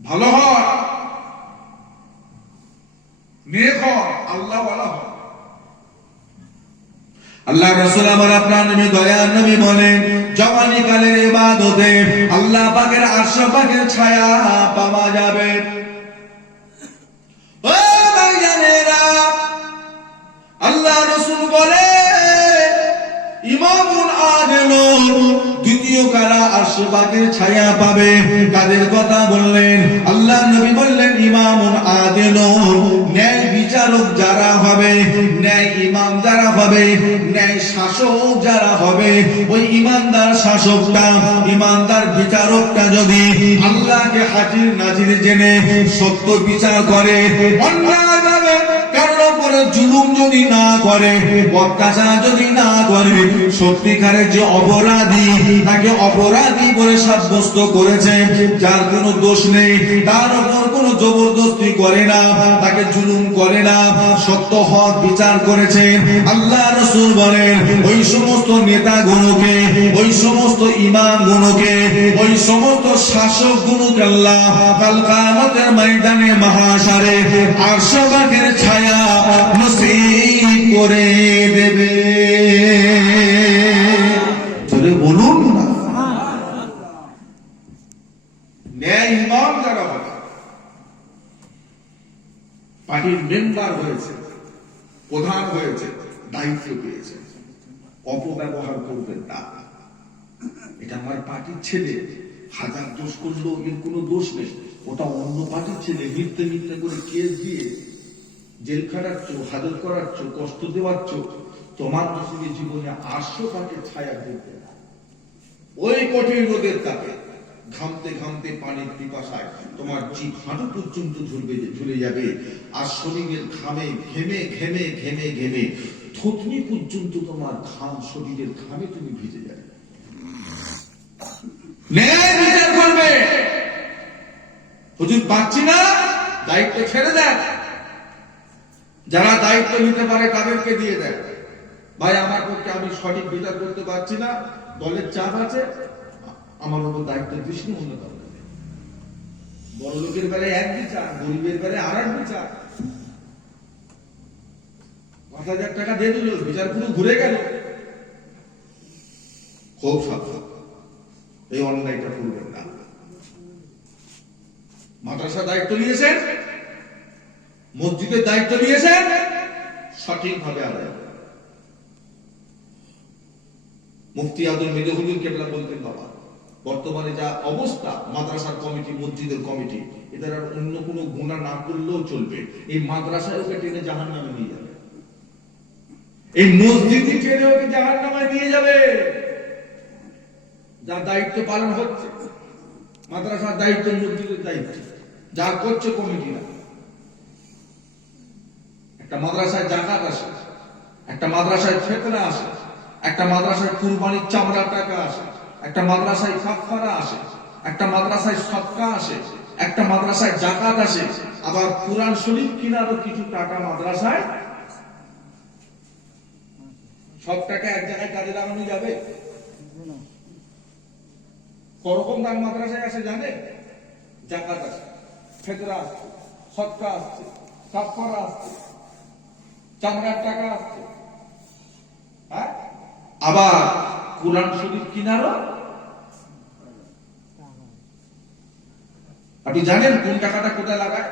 ভালো হয়, নেক হয়, আল্লাহওয়ালা হয়। আল্লাহ রাসূল আমার আপনার নবী দয়ার নবী বলেন, জওয়ানি কালের ইবাদতে আল্লাহ পাকের আরশ পাকের ছায়া পাওয়া যাবে। ও ভাইজানেরা, আল্লাহ রাসূল বলে ইমামুন আদিলুন, দ্বিতীয় কারা আরশ পাকের ছায়া পাবে। কাদের কথা বললেন? আল্লাহ নবী বললেন ইমামুন আদিলুন, ন্যায় বিচারক যারা হবে, ন্যায় ইমাম যারা হবে, ন্যায় শাসক যারা হবে, ওই ইমানদার শাসকটা, ইমানদার বিচারকটা যদি আল্লাহকে হাজির নাজির জেনে সত্য বিচার করে, অন্যায়ভাবে কারোর উপরে জুলুম যদি না করে, অত্যাচার যদি না করে, সত্যিকারের যে অপরাধী তাকে অপরাধী বলে সাব্যস্ত করেছে, যার কোনো দোষ নেই, তার উপর কোনো জবরদস্তি করে না, তাকে জুলুম করে না, সত্য হক বিচার করেছে, আল্লাহ রাসূল বলেন ওই সমস্ত নেতাগুলোকে, ওই সমস্ত ইমামগুলোকে, ওই সমস্ত শাসকগুলোকে আল্লাহ কাল কিয়ামতের ময়দানে মাহশারে আরশ পাকের ছায়া নসিব করে দেবে। জোরে বলুন না। ন্যায় ইমাম যারা হবে, পার্টির মেম্বার হয়েছে, প্রধান হয়েছে, দায়িত্ব পেয়েছে, অপব্যবহার করবেন না। এটা আমার পার্টির ছেলে, হাজার দোষ করলেও এর কোনো দোষ নেই, ওটা অন্য পার্টির ছেলে, মিথ্যে মিথ্যে করে কেস দিয়ে জেল খাটাচ্ছ, হাজত করাচ্ছ, কষ্ট দেওয়াচ্ছ, তোমার নসিবে জীবনে আরশ পাকের ছায়া দেখবে না। ওই কঠিন রোদের তাপে ঘামতে ঘামতে পানির পিপাসায় তোমার জিভ হাঁটু পর্যন্ত ঝুলে যাবে, আর শরীরের ঘামে ঘেমে ঘেমে ঘেমে ঘেমে থুতনি পর্যন্ত তোমার ঘাম, শরীরের ঘামে তুমি ভিজে যাবে। ন্যায় বিচার করবে। হুজুর পাচ্ছি না, দায়িত্ব ছেড়ে দেন। যারা দায়িত্ব নিতে পারে তাদেরকে দিয়ে দেন। ভাই আমার পক্ষে আমি সঠিক বিচার করতে পারছি না, দলের চাপ আছে, আমার উপর দায়িত্ব দৃষ্টি অন্য কারণে। বড় লোকের বেলায় এক বিচার, গরিবের বেলায় আর এক বিচার। ৫,০০০ টাকা দিয়ে দিল, বিচার পুরো ঘুরে গেল। খুব সাবধান, এই অন্যায়টা করবেন না। মাদ্রাসা দায়িত্ব নিয়েছেন, মসজিদের দায়িত্ব নিয়েছেন, সঠিকভাবে আদায় করবেন। মুফতি আব্দুল মেজো হুজুর কেবলা বলতেন, বাবা বর্তমানে যা অবস্থা, মাদ্রাসার কমিটি, মসজিদের কমিটি, এদের আর অন্য কোনো গুনাহ না করলেও চলবে, এই মাদ্রাসায় ওকে টেনে জাহান্নামে নিয়ে যাবে, এই মসজিদই টেনে ওকে জাহান্নামে নিয়ে যাবে। যা দায়িত্ব পালন হচ্ছে, মাদ্রাসার দায়িত্ব, মসজিদের দায়িত্ব যা করছে কমিটিরা, একটা একটা মাদ্রাসায় জাকাত আসে, একটা মাদ্রাসায় ফিতরা আসে, একটা মাদ্রাসায় কুরবানির চামড়ার টাকা আসে, একটা মাদ্রাসায় কাফারা আসে, একটা মাদ্রাসায় সদকা আসে, একটা মাদ্রাসায় জাকাত আসে, আবার কোরআন শরীফ কিনারও কিছু টাকা মাদ্রাসায়। সব টাকা এক জায়গায় কাজে লাগানো যাবে? করকম দান মাদ্রাসায় আসে জানে? জাকাত আসে, ফিতরা আসছে, সদকা আসছে, কাফারা আসছে, চামড়ার টাকা আসছে, হ্যাঁ, আবার কোরআন শরীফ কিনারও। আপনি জানেন কোন টাকাটা কোথায় লাগায়?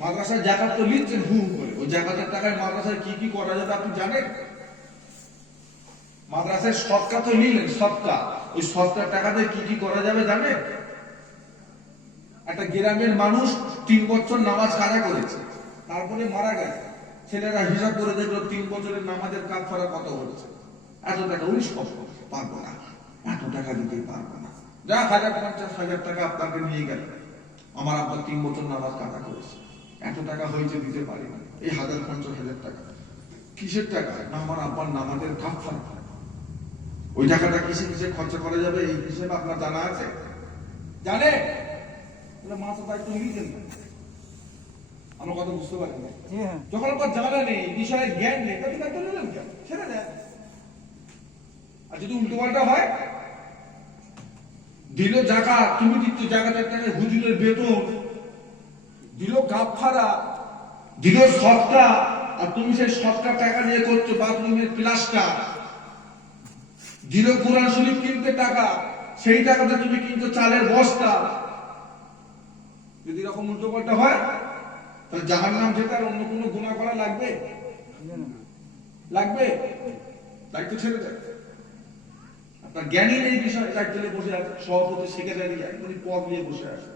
মাদ্রাসায় জাকাত তো নিচ্ছেন হু করে, ওই জাকাতের টাকায় মাদ্রাসায় কি কি করা যাবে আপনি জানেন? মাদ্রাসায় সদকা তো নিলেন, সদকা, ওই সদকার টাকাতে কি কি করা যাবে জানেন? একটা গ্রামের মানুষ 3 বছর নামাজ কাজা করেছে, তারপরে মারা গেছে, ছেলেরা হিসাব করে দেখলো 3 বছরের নামাজের কাফারা কত হচ্ছে, এত টাকা। উনি সব পারবো না, এত টাকা দিতে পারবো না, যা 50,000 টাকা আপনাকে নিয়ে গেল, আমার আব্বা 3 বছর নামাজ কাজা করেছে, এত টাকা হয়েছে দিতে পারি না, এই 50,000 টাকা কিসের টাকা? না আমার আব্বার নামাজের কাফারা। ওই টাকাটা কিসে কিসে খরচা করা যাবে এই হিসেবে আপনার জানা আছে? জানে? মাথা দায়িত্ব নিয়েছেন না, আমার কথা বুঝতে পারেন না। যখন আপনার জানা নেই, বিষয়ের জ্ঞান নেই, তাহলে দায়িত্ব নিলেন কেন? ছেড়ে দেন। আর যদি উল্টো পাল্টা হয়, দিল জাকাত, তুমি দিচ্ছ জাকাতের টাকায় হুজুরের বেতন, দিল কাফারা, দিল সদকা, আর তুমি সেই সদকার টাকা নিয়ে করছো বাথরুমের প্লাস্টার, দিল কোরআন শরীফ কিনতে টাকা, সেই টাকাতে তুমি কিনছো চালের বস্তা। যদি এরকম উল্টো পাল্টা হয়, তাহলে জাহান্নাম যেতে আর অন্য কোনো গুনাহ করা লাগবে? লাগবে? দায়িত্ব ছেড়ে দেয়। আপনার জ্ঞানী এই বিষয়ে দায়িত্ব নিয়ে বসে আছে, সভাপতি সেক্রেটারি একদমই পদ নিয়ে বসে আছে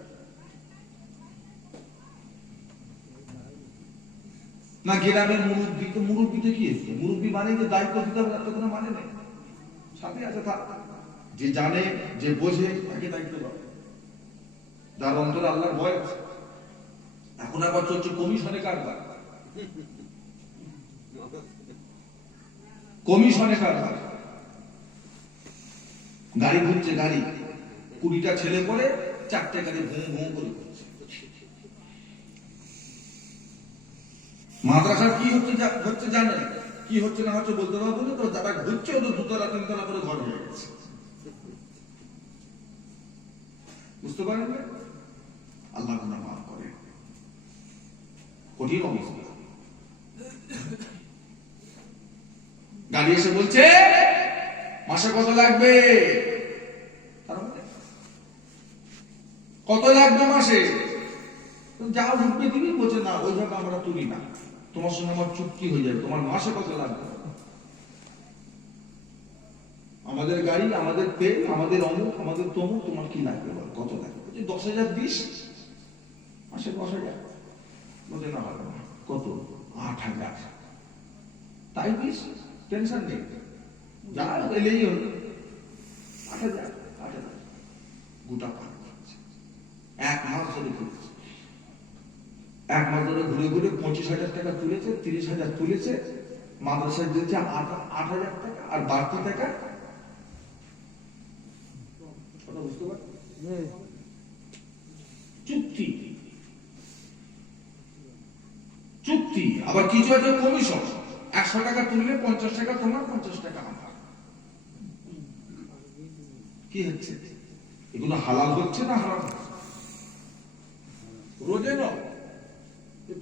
না। গ্রামের মুরব্বী, তো মুরব্বীতে কি আছে? মুরব্বী মানে যে দায়িত্ব দিতে হবে তার তো কোনো মানে নেই, সাথে আছে থাক, যে জানে যে বোঝে তাকে দায়িত্ব দাও, যার অন্তরে আল্লাহর ভয় আছে। এখন আবার চলছে কমিশনে কারবার, কমিশনে কারবার। গাড়ি ঘুরছে, গাড়ি 20টা ছেলে করে 4টে গাড়ি ভুঁ ভুঁ করে ঘুরছে। মাদ্রাসার কি হচ্ছে জানেন? কি হচ্ছে না হচ্ছে বলতে পারবো না, তো যারা ঘুরছে ওদের 2তলা 3তলা করে ঘর হয়ে গেছে, বুঝতে পারেন না? আল্লাহ গুনাহ মাফ করে, কঠিন অবস্থা। গাড়ি এসে বলছে মাসে কত লাগবে, কত লাগবে মাসে, যা উঠবে দিবি। বলছে না, ওইভাবে আমরা তুলি না, তোমার সঙ্গে আমার চুক্তি হয়ে যাবে, তোমার মাসে কত লাগবে। আমাদের গাড়ি, আমাদের তেল, আমাদের অমুক, আমাদের তমুক, তোমার কি লাগবে বল, কত লাগবে? 10,000 দিস, মাসে 10,000। বলছে না হবে না, কত? 8,000। তাই দিস, টেনশন নেই, যা এলেই হল। 8,000 গোটা পার করছে, 1 মাস ধরে ঘুরেছে, 1 মাস ধরে ঘুরে ঘুরে 25,000 টাকা তুলেছে, 30,000 তুলেছে, মাদ্রাসায় দিয়েছে 8,000 টাকা, আর বাড়তি টাকা বুঝতে পার চুক্তি, চুক্তি। আবার কিছু আছে কমিশন, 100 টাকা তুললে 50 টাকা তোমার, 50 টাকা আমার। কি হচ্ছে এগুলো? হালাল হচ্ছে না হারাম হচ্ছে? রোজে নয়,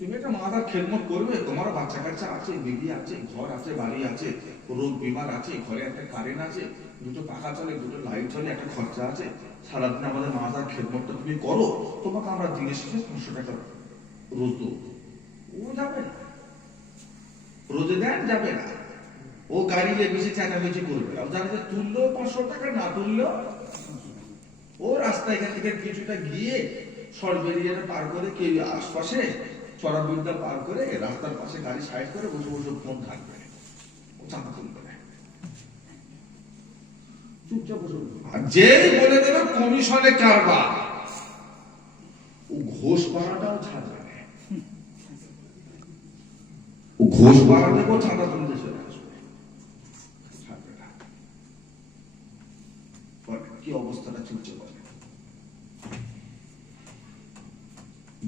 তুমি একটা মাদার খেদমত করবে, তোমার বাচ্চা কাচ্চা আছে, বিবি আছে, ঘর আছে, বাড়ি আছে, রোগ বিমার আছে, ঘরে একটা কারেন্ট আছে, 2টো পাখা চলে, 2টো লাইট চলে, একটা খরচা আছে, সারাদিন আমাদের মাদার খেদমতটা তুমি করো, তোমাকে আমরা দিনের শেষে 500 টাকা রোজ দেবো। ও যাবে না, রোজে দেন যাবে না, ও গাড়ি নিয়ে বেশি চেঁচামেচি করবে। আর জানে যে তুললেও 500 টাকা, না তুললেও ও রাস্তা এখান থেকে কিছুটা গিয়ে সরবেরিয়াটা পার করে, কেউ আশপাশে চড়াবিদ্যা পার করে রাস্তার পাশে গাড়ি সাইড করে বসে বসে ফোন থাকবে, ও চাঁদা তুলবে না, চুপচাপ বসে। আর যেই বলে দেবে কমিশনে কারবার, ও ঘোষ পাড়াটাও ছাড়বে না। ও ঘোষ ভাড়া দেবো, চাঁদা তুলতে চলে আসবে, ছাড়বে না। কি অবস্থাটা চলছে বলে।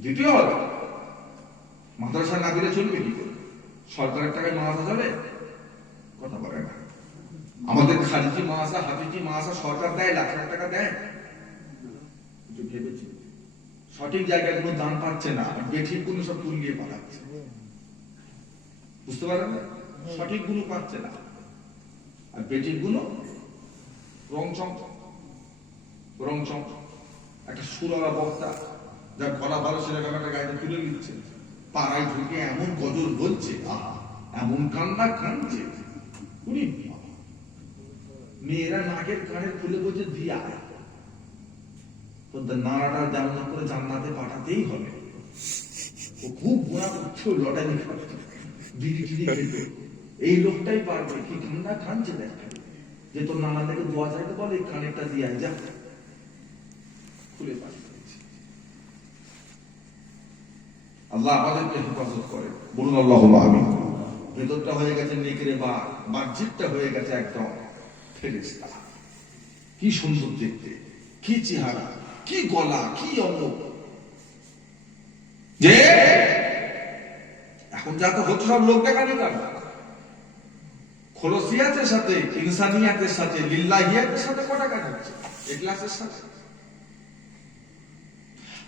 দ্বিতীয় হলো, মাদ্রাসা না দিলে চলবে কি করে? সরকারের টাকায় মাদ্রাসা যাবে? কথা বলে না। আমাদের খারিজি মাদ্রাসা, হাফিজি মাদ্রাসা সরকার দেয়, লাখ লাখ টাকা দেয়। একটু ভেবেছি, সঠিক জায়গায় কোনো দান পাচ্ছে না, বেঠিক গুলো সব তুলিয়ে পাঠাচ্ছে। বুঝতে পারেন? সঠিক গুলো পাচ্ছে না, আর বেঠিক গুলো রংচং। একটা সুরালা বক্তা, যার গলা ভালো, সেরকম একটা গাড়িতে তুলে নিচ্ছে, পাড়ায় ঢুকে এমন গজল বলছে, আহা, এমন কান্না কাঁদছে, মেয়েরা নাকের কানের খুলে বলছে দিয়া, তো নাড়াটা যেমন করে জান্নাতে পাঠাতেই হবে। ও খুব গুণা করছে, লটারি খাচ্ছে, বিড়ি টিড়ি খেত। এই লোকটাই পারবে, কি কান্না কাঁদছে দেখে, যে তোর নানা থেকে দোয়া চাইতে বলে, এই কানেরটা দিয়া যা, খুলে পাঠিয়ে। আল্লাহ আমাদেরকে হেফাজত করে, বলুন আল্লাহুম্মা আমিন। ভেতরটা হয়ে গেছে নেকড়ে বাঘ, বাহ্যিকটা হয়ে গেছে একদম ফেরেশতা। কি সুন্দর দেখতে, কি চেহারা, কি গলা, কি অঙ্গ। যে এখন যা তো হচ্ছে সব লোক দেখানি কাজ, খোলসিয়াতের সাথে, ইনসানিয়াতের সাথে, লিল্লাহিয়াতের সাথে কটা কাজ হচ্ছে, ইখলাসের সাথে।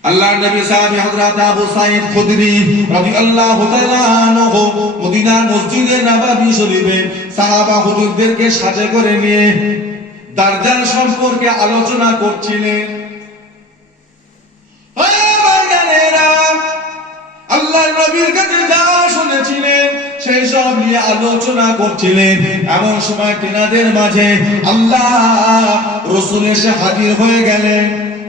আল্লাহ নবী সাহাবী হযরত আবু সাঈদ খুদরি রাদিয়াল্লাহু তাআলা আনহু মদিনার মসজিদে নববী শরীফে সাহাবা হুজুরদেরকে সাথে করে নিয়ে দাজ্জাল সম্পর্কে আলোচনা করছিলেন। আল্লাহর নবীর কাছে যা শুনেছিলেন সেই সব নিয়ে আলোচনা করছিলেন। এমন সময় তেনাদের মাঝে আল্লাহ রাসূল এসে হাজির হয়ে গেলেন।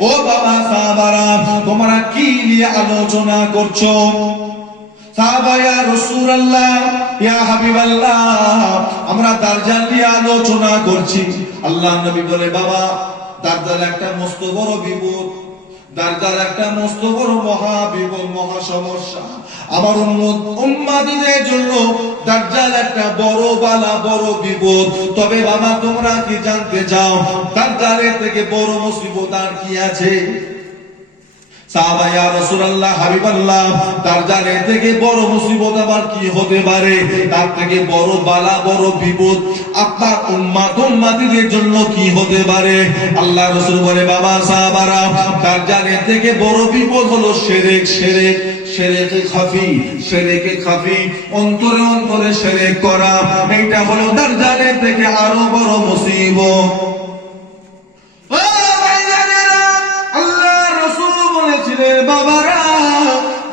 ও বাবা সাহাবারা, তোমরা কি নিয়ে আলোচনা করছো? সাহাবা, ইয়া রাসূলুল্লাহ, ইয়া হাবিবাল্লাহ, আমরা দাজ্জাল নিয়ে আলোচনা করছি। আল্লাহর নবী বলে, বাবা, দাজ্জাল একটা মস্ত বড় বিপদ, দাজ্জাল একটা মস্ত বড় মহা বিপদ, মহা সমস্যা। আমার উম্মতদের জন্য দাজ্জাল একটা বড় বালা, বড় বিপদ। তবে বাবা, তোমরা কি জানতে চাও দাজ্জালের থেকে বড় মুসিবত আর কি আছে? সাহাবা, ইয়া রাসূলুল্লাহ, হাবিবাল্লাহ, দাজ্জালের থেকে বড় মুসিবত আবার কি হতে পারে? তার থেকে বড় বালা, বড় বিপদ আপনার উম্মতদের জন্য কি হতে পারে? আল্লাহ রাসূল বলে, বাবা সাহাবারা, দাজ্জালের থেকে বড় বিপদ হলো শিরক। শিরকে খাফি, অন্তরে অন্তরে শিরক করা, এটা হলো দাজ্জালের থেকে আরো বড় মুসিবত। বাবারা,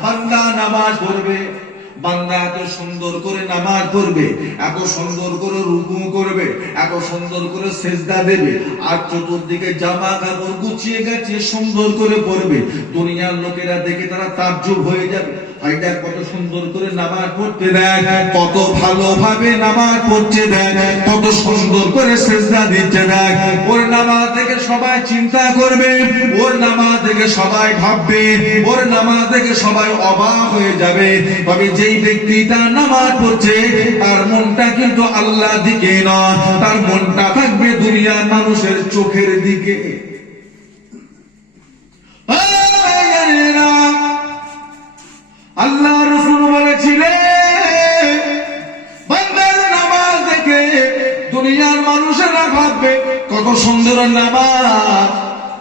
বান্দা নামাজ পড়বে, বান্দা এত সুন্দর করে নামাজ পড়বে, এত সুন্দর করে রুকু করবে, এত সুন্দর করে সেজদা দেবে, আর চতুর্দিকে জামা কাপড় গুছিয়ে গেছে, সুন্দর করে পড়বে। দুনিয়ার লোকেরা দেখে তারা তাজ্জুব হয়ে যাবে, আইডা কত সুন্দর করে নামাজ পড়তে দেয়, কত ভালোভাবে নামাজ পড়তে দেয়, কত সুন্দর করে সেজদা দিতে দেয়। ওর নামাজ দেখে সবাই চিন্তা করবে, ওর নামাজ দেখে সবাই ভাববে, ওর নামাজ দেখে সবাই অবাক হয়ে যাবে। তবে যেই ব্যক্তিটা নামাজ পড়ছে তার মনটা কিন্তু আল্লাহর দিকে নয়, তার মনটা থাকবে দুনিয়ার মানুষের চোখের দিকে। আল্লাহ রাসূল বলেছিলেন, বান্দার নামাজ দেখে দুনিয়ার মানুষেরা ভাববে কত সুন্দর নামাজ,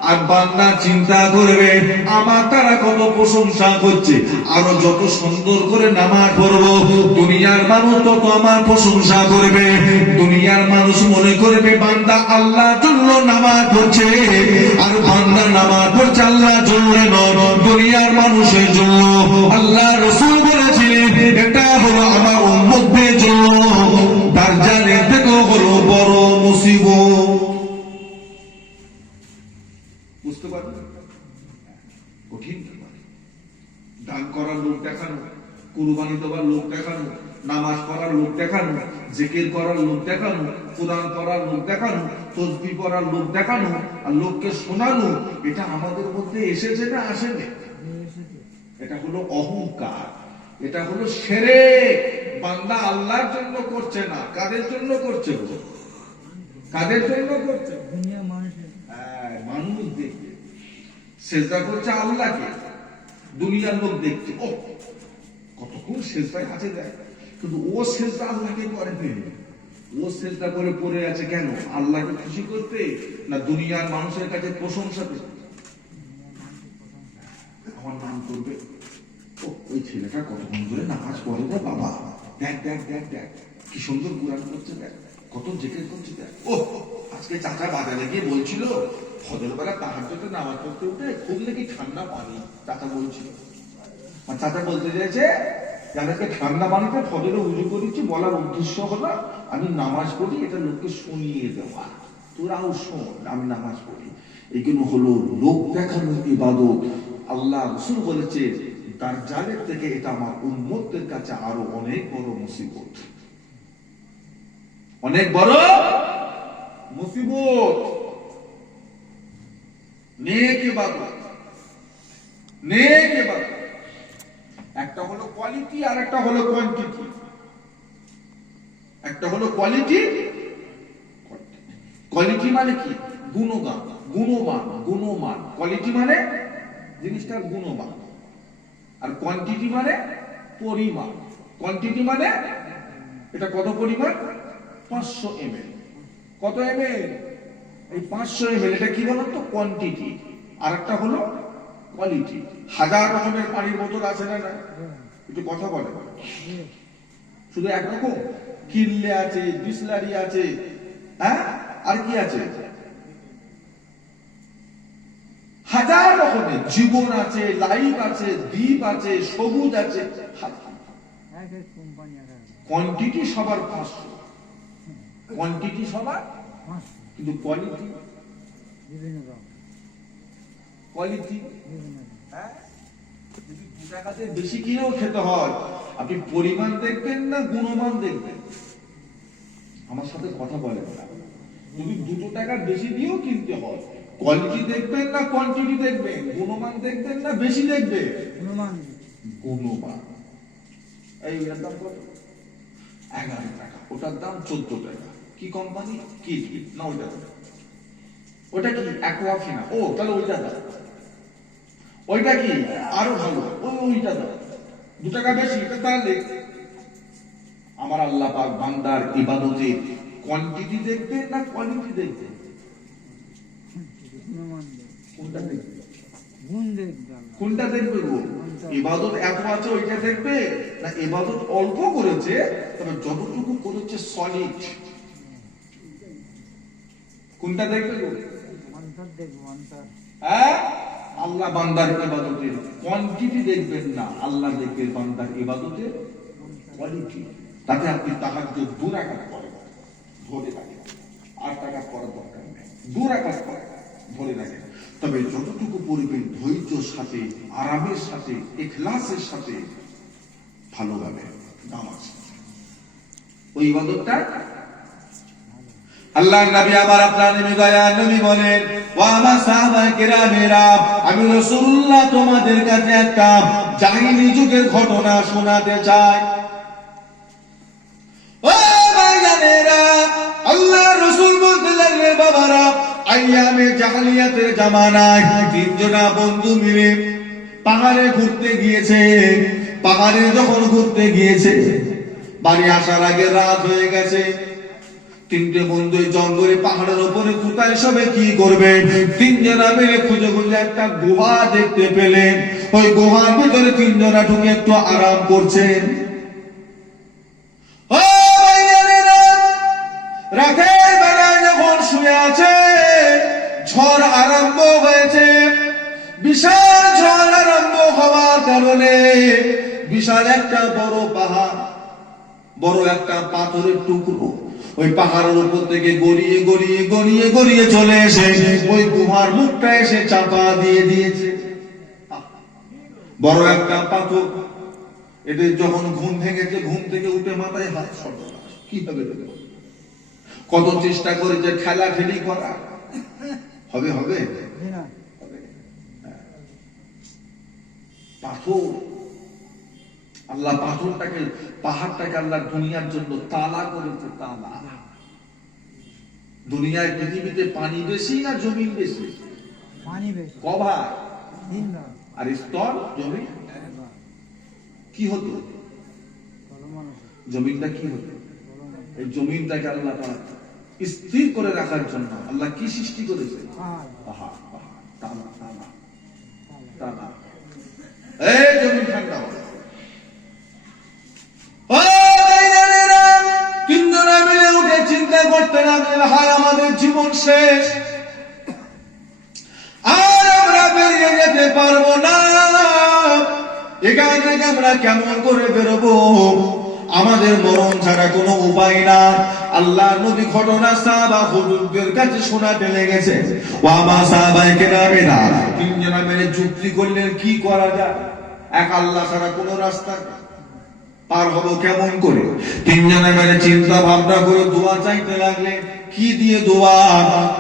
আর বান্দা চিন্তা করবে আমার তারা কত প্রশংসা করছে, আরো যত সুন্দর করে নামাজ পড়বো দুনিয়ার মানুষ তত আমার প্রশংসা করবে। দুনিয়ার মানুষ মনে করবে বান্দা আল্লাহর জন্য নামাজ পড়ছে, আর বান্দা নামাজ পড়ছে আল্লাহর জন্য নয়, দুনিয়ার মানুষের জন্য। আল্লাহ রাসূল বলেছিলেন, এটা হলো আমার উম্মতদের জন্য দাজ্জালের থেকে হলো বড় মুসিবত। বুঝতে পারবেন? কঠিন ব্যাপার। দান করার লোক দেখানো, কুরবানি দেওয়ার লোক দেখানো, নামাজ পড়ার লোক দেখানো, জিকির করার লোক দেখানো, কোরআন পড়ার লোক দেখানো, তাসবিহ পড়ার লোক দেখানো, আর লোককে শোনানো, এটা আমাদের মধ্যে এসেছে না আসেনি? এটা হলো অহংকার। এটা হলো শিরক। বান্দা আল্লাহর জন্য করছে না, কাদের জন্য করছে? কাদের জন্য করছে? দুনিয়া মানুষের হ্যাঁ, মানুষ দেখবে। সেজদা করছে আল্লাহকে, দুনিয়ার লোক দেখছে। ও কতক্ষণ সেজদায় আছে দেখ, কিন্তু ও সেজদা আল্লাহকে করেনি। ও সেজদা করে পড়ে আছে কেন? আল্লাহকে খুশি করতে, না দুনিয়ার মানুষের কাছে প্রশংসা পেতে? আমার নাম করবে, ও ওই ছেলেটা কতক্ষণ ধরে নামাজ পড়ে রে বাবা, দেখ দেখ দেখ দেখ কি সুন্দর কোরআন করছে, দেখ কত জিকির করছে, দেখ। ও আজকে চাচা বাজারে গিয়ে বলছিল ফজর বেলা তাহাজ্জুদে নামাজ পড়তে উঠে খুব নাকি ঠান্ডা পানি, চাচা বলছিল। আর চাচা বলতে চাইছে যাদেরকে ঠান্ডা পানিতে ফজরে উজু করেছি, বলার উদ্দেশ্য হলো আমি নামাজ পড়ি, এটা লোককে শুনিয়ে দেওয়া, তোরাও শোন আমি নামাজ পড়ি। এগুলো হলো লোক দেখানোর ইবাদত। আল্লাহ রাসূল বলেছে দাজ্জালের থেকে এটা আমার উম্মতদের কাছে আরো অনেক বড় মুসিবত, অনেক বড় মুসিবত। নেক ইবাদত, নেক ইবাদত একটা হলো কোয়ালিটি আর একটা হলো কোয়ান্টিটি। একটা হলো কোয়ালিটি, কোয়ালিটি মানে কি? গুণগান, গুণমান, গুণমান। কোয়ালিটি মানে জিনিসটার গুণমান, আর কোয়ান্টিটি মানে পরিমাণ। কোয়ান্টিটি মানে এটা কত পরিমাণ? 500 ml। কত ml? এই 500 ml। এটা কি বলতো? কোয়ান্টিটি। আর একটা হলো কোয়ালিটি। হাজার রকমের পানির বোতল আছে না? না, একটু কথা বলে। শুধু একরকম? কিনলে আছে, বিসলারি আছে, হ্যাঁ, আর কি আছে? হাজার রকমের জীবন আছে, লাইফ আছে, দ্বীপ আছে, সবুজ আছে। এক এক কোম্পানি এক এক কোয়ান্টিটি সবার 500, কোয়ান্টিটি সবার, পাঁচশো কিন্তু কোয়ালিটি, বিভিন্ন রকম কোয়ালিটি বিভিন্ন রকম। হ্যাঁ, যদি 2 টাকাতে বেশি কিনেও খেতে হয়, আপনি পরিমাণ দেখবেন না গুণমান দেখবেন? আমার সাথে কথা বলেন না। যদি 2 টাকা বেশি দিয়েও কিনতে হয়, কোয়ালিটি দেখবেন না কোয়ান্টিটি দেখবেন? গুণমান দেখবেন না বেশি দেখবেন? অনুমান গুণমান। এই ওটার দাম কত? 11 টাকা, ওটার দাম 14 টাকা। কি কোম্পানি? কি না ওইটা? ওটা কি অ্যাকোয়াফিনা? ও তাহলে ওইটা দাও। ওইটা কি আরো ভালো? ওইটা দাও। 2 টাকা বেশি, তাহলে আমার আল্লাহ পাক বান্দার ইবাদতে কোয়ান্টিটি দেখবেন না কোয়ালিটি দেখবেন? অনুমান কোনটা দেখবেন? গুণ দেখবে আল্লাহ। কোনটা দেখবে গো? ইবাদত এত আছে ওইটা দেখবে, না ইবাদত অল্প করেছে তবে যতটুকু করেছে সলিড, কোনটা দেখবে গো? অন্তর দেখবো অন্তর। হ্যাঁ, আল্লাহ বান্দার ইবাদতের কোয়ান্টিটি দেখবেন না, আল্লাহ দেখবে বান্দার ইবাদতের কোয়ালিটি। তাতে আপনি তাহাজ্জুদ 2 রাকাত পড়েন, ধরে রাখেন, 8 টাকা পড়ার দরকার নেই, 2 রাকাত পড়েন, ধরে রাখেন। তবে যতটুকু পড়বেন ধৈর্যের সাথে, আরামের সাথে, ইখলাসের সাথে, ভালোভাবে নামাজ, ওই ইবাদতটা আল্লাহর নবী আমার আপনার নবী দয়ার নবী বলেন, ও আমার সাহাবায়ে কেরামেরা, আমি রাসূলুল্লাহ তোমাদের কাছে একটা জাহিলি যুগের ঘটনা শোনাতে চাই। ও ভাইজানেরা, আল্লাহর রাসূল বলতে লাগলেন, বাবারা, আইয়ামে জাহেলিয়াতের জামানায় 3 জনা বন্ধু মিলে পাহাড়ে ঘুরতে গিয়েছে। পাহাড়ে যখন ঘুরতে গিয়েছে, বাড়ি আসার আগে রাত হয়ে গেছে। 3টে বন্ধু জঙ্গলে পাহাড়ের উপরে কোথায় সবে কি করবে? 3 জনা মিলে খুঁজে খুঁজে একটা গুহা দেখতে পেলেন। ওই গুহার ভিতরে 3 জনা ঢুকে একটু আরাম করছেন। ও ভাইয়েরা, রাতের বেলায় যখন শুয়ে আছে, ঝড় আরম্ভ হয়েছে। বিশাল ঝড় আরম্ভ হওয়ার কারণে বিশাল একটা বড় পাহাড়, বড় একটা পাথরের টুকরো ওই পাহাড়ের উপর থেকে গড়িয়ে গড়িয়ে গড়িয়ে গড়িয়ে চলে এসে ওই গুহার মুখটা এসে চাপা দিয়ে দিয়েছে। বড় একটা পাথর। এদের যখন ঘুম ভেঙেছে, ঘুম থেকে উঠে মাথায় হাত, সর্বনাশ, কি হবে? কত চেষ্টা করেছে ঠেলা ঠেলি করা, হবে হবে না পাথর। আল্লাহ পাহাড়টাকে আল্লাহ দুনিয়ার জন্য তালা করেছে, তালা। দুনিয়ায় পৃথিবীতে পানি বেশি না জমিন বেশি? পানি বেশি। কভার 3 ভাগ। আর স্তর জমি 1 ভাগ। কি হতো? কলমানো। জমিনটা কি হতো? এই জমিনটাকে আল্লাহ পাক স্থির করে রাখার জন্য আল্লাহ কি সৃষ্টি করেছে? পাহাড়। পাহাড়, পাহাড়, তালা, তালা, তালা। এই জমিন ঠান্ডা হবে। তিনজনে মিলে উঠে চিন্তা করতে লাগলেন, হায় আমাদের জীবন শেষ, আর আমরা বেরিয়ে যেতে পারবো না, এখান থেকে আমরা কেমন করে বেরোবো? আমাদের মরণ ছাড়া কোনো উপায় নাই। আল্লাহ নবী ঘটনা সাহাবা হুজুরদের কাছে শোনাতে লেগেছে। ওয়ামা সাহাবায়ে কেরামেরা তিনজনে মিলে যুক্তি করলেন কি করা যায়, এক আল্লাহ ছাড়া কোনো রাস্তা পার হবো কেমন করে? তিনজনে মিলে চিন্তা ভাবনা করে দোয়া চাইতে লাগলেন। কি দিয়ে দোয়া?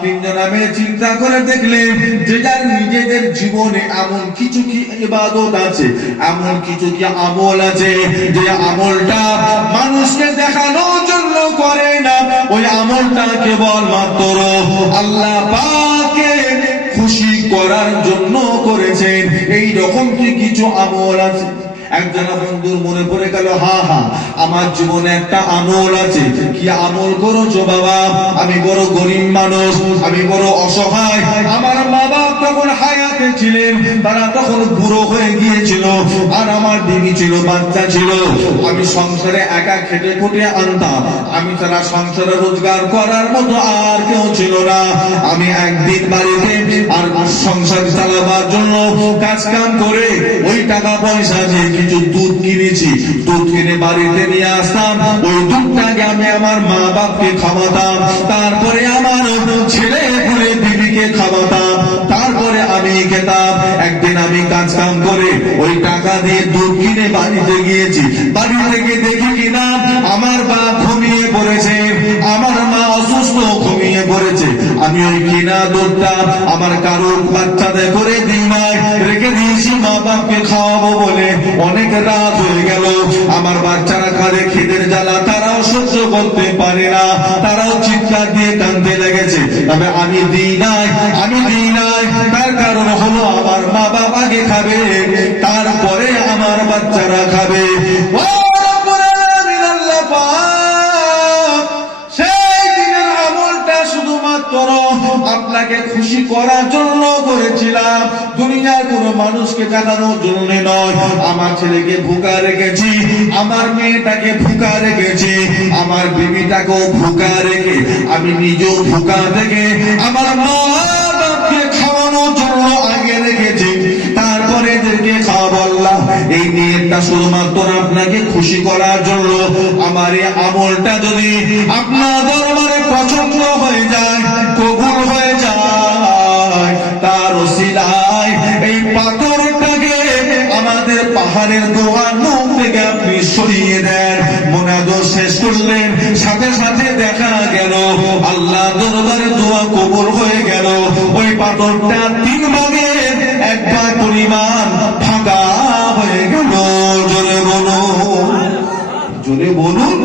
তিনজনে মিলে চিন্তা করে দেখলেন যে যার নিজেদের জীবনে এমন কিছু কি ইবাদত আছে, এমন কিছু কি আমল আছে যে আমলটা মানুষকে দেখানোর জন্য করে না, ওই আমলটা কেবল মাত্র আল্লাহ পাককে খুশি করার জন্য করেছেন। এই রকম কি কিছু আমল আছে? একজন বন্ধুর মনে পড়ে গেল, আমার জীবনে একটা আমল আছে। কি আমল করেছো বাবা? আমি বড় গরিব মানুষ, আমি বড় অসহায়, আমার মা বাবা তখন হায়াতে ছিলেন, তারা তখন বুড়ো হয়ে গিয়েছিল, আর আমার বিবি ছিল, বাচ্চা ছিল, আমি সংসারে একা খেটে খুঁটে আনতাম, আমি তারা সংসারে রোজগার করার মতো আর কেউ ছিল না। আমি একদিন বাড়িতে আর সংসার চালাবার জন্য কাজ কাম করে ওই টাকা পয়সা দিয়ে কিছু দুধ কিনেছি, দুধ কিনে বাড়িতে নিয়ে আসতাম, ওই দুধটাকে আমি আমার মা বাপকে খাওয়াতাম, তারপরে আমার ছেলে পুলে বিবিকে খাওয়াতাম, তারপরে আমি খেতাম। একদিন আমি কাজ কাম করে ওই টাকা দিয়ে দুধ কিনে বাড়িতে গিয়েছি, বাড়ি থেকে দেখি কিনা আমার বাপ ঘুমিয়ে পড়েছে, আমার মা অসুস্থ ঘুমিয়ে পড়েছে। আমি ওই কিনা দুধটা আমার কারোর বাচ্চাদের করে দিই নাই, রেখে দিয়েছি মা বাপকে খাওয়াবো বলে। অনেক রাত হয়ে গেল, আমার বাচ্চারা কাঁদে, খিদের জ্বালা তারাও সহ্য করতে পারে না, তারাও চিৎকার দিয়ে কাঁদতে লেগেছে। তবে আমি দিই নাই, আমি দিই নাই, তার কারণ হলো আমার মা বাবা আগে খাবে, তারপরে আমার বাচ্চারা খাবে। ও রব্বুল আলামিন, আল্লাহ পাক সেই দিনের আমলটা শুধুমাত্র আপনাকে খুশি করার জন্য করেছিলাম, দুনিয়ার কোন মানুষকে দেখানোর জন্য নয়। আমার ছেলেকে ভুকা রেখেছি, আমার মেয়েটাকে ভুকা রেখেছি, আমার বিবিটাকেও ভুকা রেখে আমি নিজেও ভুকা থেকে আমার মা বাপকে খাওয়ানোর জন্য আগে রেখেছি, তারপরে এদেরকে খাওয়াবো। আল্লাহ এই নিয়তটা শুধুমাত্র আপনাকে খুশি করার জন্য। আমার এই আমলটা যদি আপনার দরবারে পছন্দ হয়ে যায়, কবুল হয়ে যায়, তার ওসিলায় এই পাথরটাকে আমাদের পাহাড়ের গুহার মুখ থেকে আপনি সরিয়ে দেন। মোনাজাত শেষ করলেন, সাথে সাথে দেখা গেল আল্লাহ দরবারে দোয়া কবুল হয়ে গেল। ওই পাথরটা 3 ভাগের 1 ভাগ পরিমাণ ফাঁকা হয়ে গেল। জোরে বলুন, জোরে বলুন।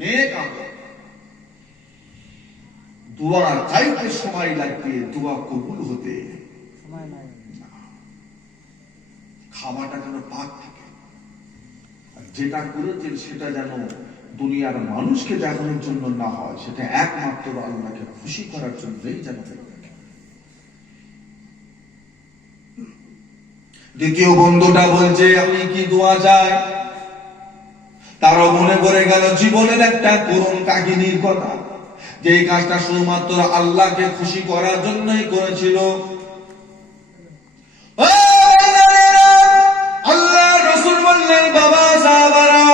নেক আমল, দোয়া চাইতে সময় লাগবে, দোয়া কবুল হতে সময় নাই। খাওয়াটা যেন পাক থাকে, আর যেটা করেছেন সেটা যেন দুনিয়ার মানুষকে দেখানোর জন্য না হয়, সেটা একমাত্র আল্লাহকে খুশি করার জন্যই যেন হয়। দ্বিতীয় বন্ধুটা বলছে, আমি কি দোয়া চাই? তারও মনে পড়ে গেল জীবনের একটা করুণ কাহিনীর কথা, যে কাজটা শুধুমাত্র আল্লাহকে খুশি করার জন্যই করেছিল। আল্লাহ রাসূল বললেন, বাবা সাহাবারা,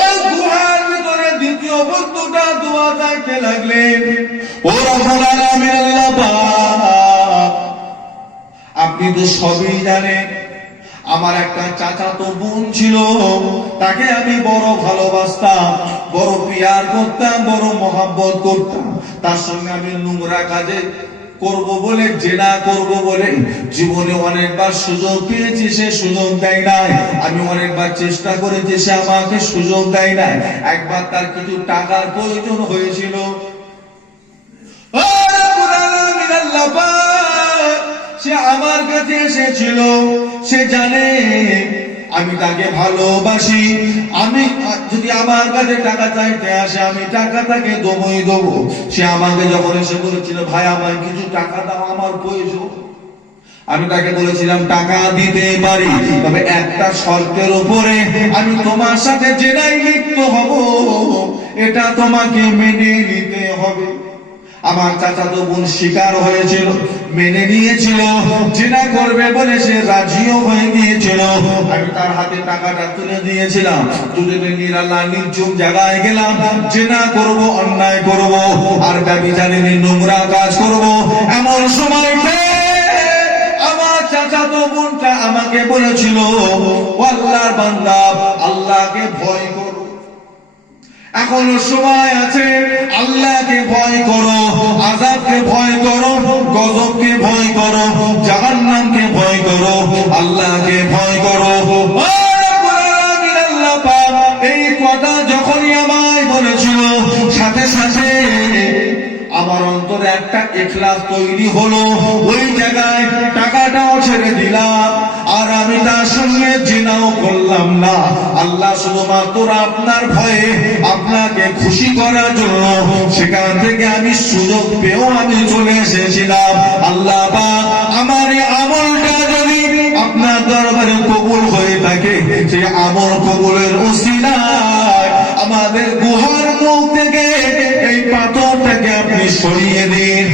ওই গুহার ভিতরে দ্বিতীয় বন্ধুটা দোয়া চাইতে লাগলেন, ও রব্বুল আলামিন, আল্লাহ পাক, আপনি তো সবই জানেন, আমার একটা চাচাতো বোন ছিল, তাকে আমি বড় ভালোবাসতাম, বড় পিয়ার করতাম, বড় মহব্বত করতাম, তার সঙ্গে আমি নোংরা কাজে করব বলে, জেনা করব বলে জীবনে অনেকবার সুযোগ পেয়েছি, সে সুযোগ দেয় নাই। আমি অনেকবার চেষ্টা করেছি, সে আমাকে সুযোগ দেয় নাই। একবার তার কিছু টাকার প্রয়োজন হয়েছিল, ও রব্বুল আলামিন আল্লাহ পাক, সে আমার কাছে এসেছিল। সে জানে আমি তাকে ভালোবাসি। আমি যদি আমার কাছে টাকা চাইতে আসে, আমি টাকা তাকে দেবই দেবো। সে আমাকে যখন এসে বলেছিল, ভাই আমায় কিছু টাকা দাও, আমার প্রয়োজন, আমি তাকে বলেছিলাম টাকা দিতে পারি, তবে একটা শর্তের উপরে, আমি তোমার সাথে জেনায় লিপ্ত হব, এটা তোমাকে মেনে নিতে হবে। আমার চাচাতো বোন শিকার হয়েছিল, মেনে নিয়েছিল, জেনা করবে বলে সে রাজিও হয়ে গিয়েছিল। আমি তার হাতে টাকাটা তুলে দিয়েছিলাম। দুজনে নিরালা নির্জুম জায়গায় গেলাম, জেনা করব, অন্যায় করব, আর ব্যভিচারিণী নোংরা কাজ করব। এমন সময় আমার চাচাতো বোনটা আমাকে বলেছিল, ও আল্লাহর বান্দা, আল্লাহকে ভয় করো, এখনো সময় আছে, আল্লাহকে ভয় করো, আযাবকে ভয় করো, গজবকে ভয় করো, জাহান্নামকে ভয় করো, আল্লাহকে ভয় করো। ও রব্বুল আলামিন আল্লাহ পাক এই কথা যখনই আমায় বলেছিল, সাথে সাথে আমার অন্তরে একটা ইখলাস তৈরি হলো। ওই জায়গায় টাকাটাও ছেড়ে দিলাম, আর আমি তার সঙ্গে জিনাও করলাম না। আল্লাহ শুধুমাত্র আপনার ভয়ে, আপনাকে খুশি করার জন্য সেখান থেকে আমি সুযোগ পেয়েও আমি চলে এসেছিলাম। আল্লাহ পাক আমার এই আমলটা যদি আপনার দরবারে কবুল হয়ে থাকে, সেই আমল কবুলের উসিলায় আমাদের গুহার মুখ থেকে এই পাথরটাকে আপনি সরিয়ে দিন।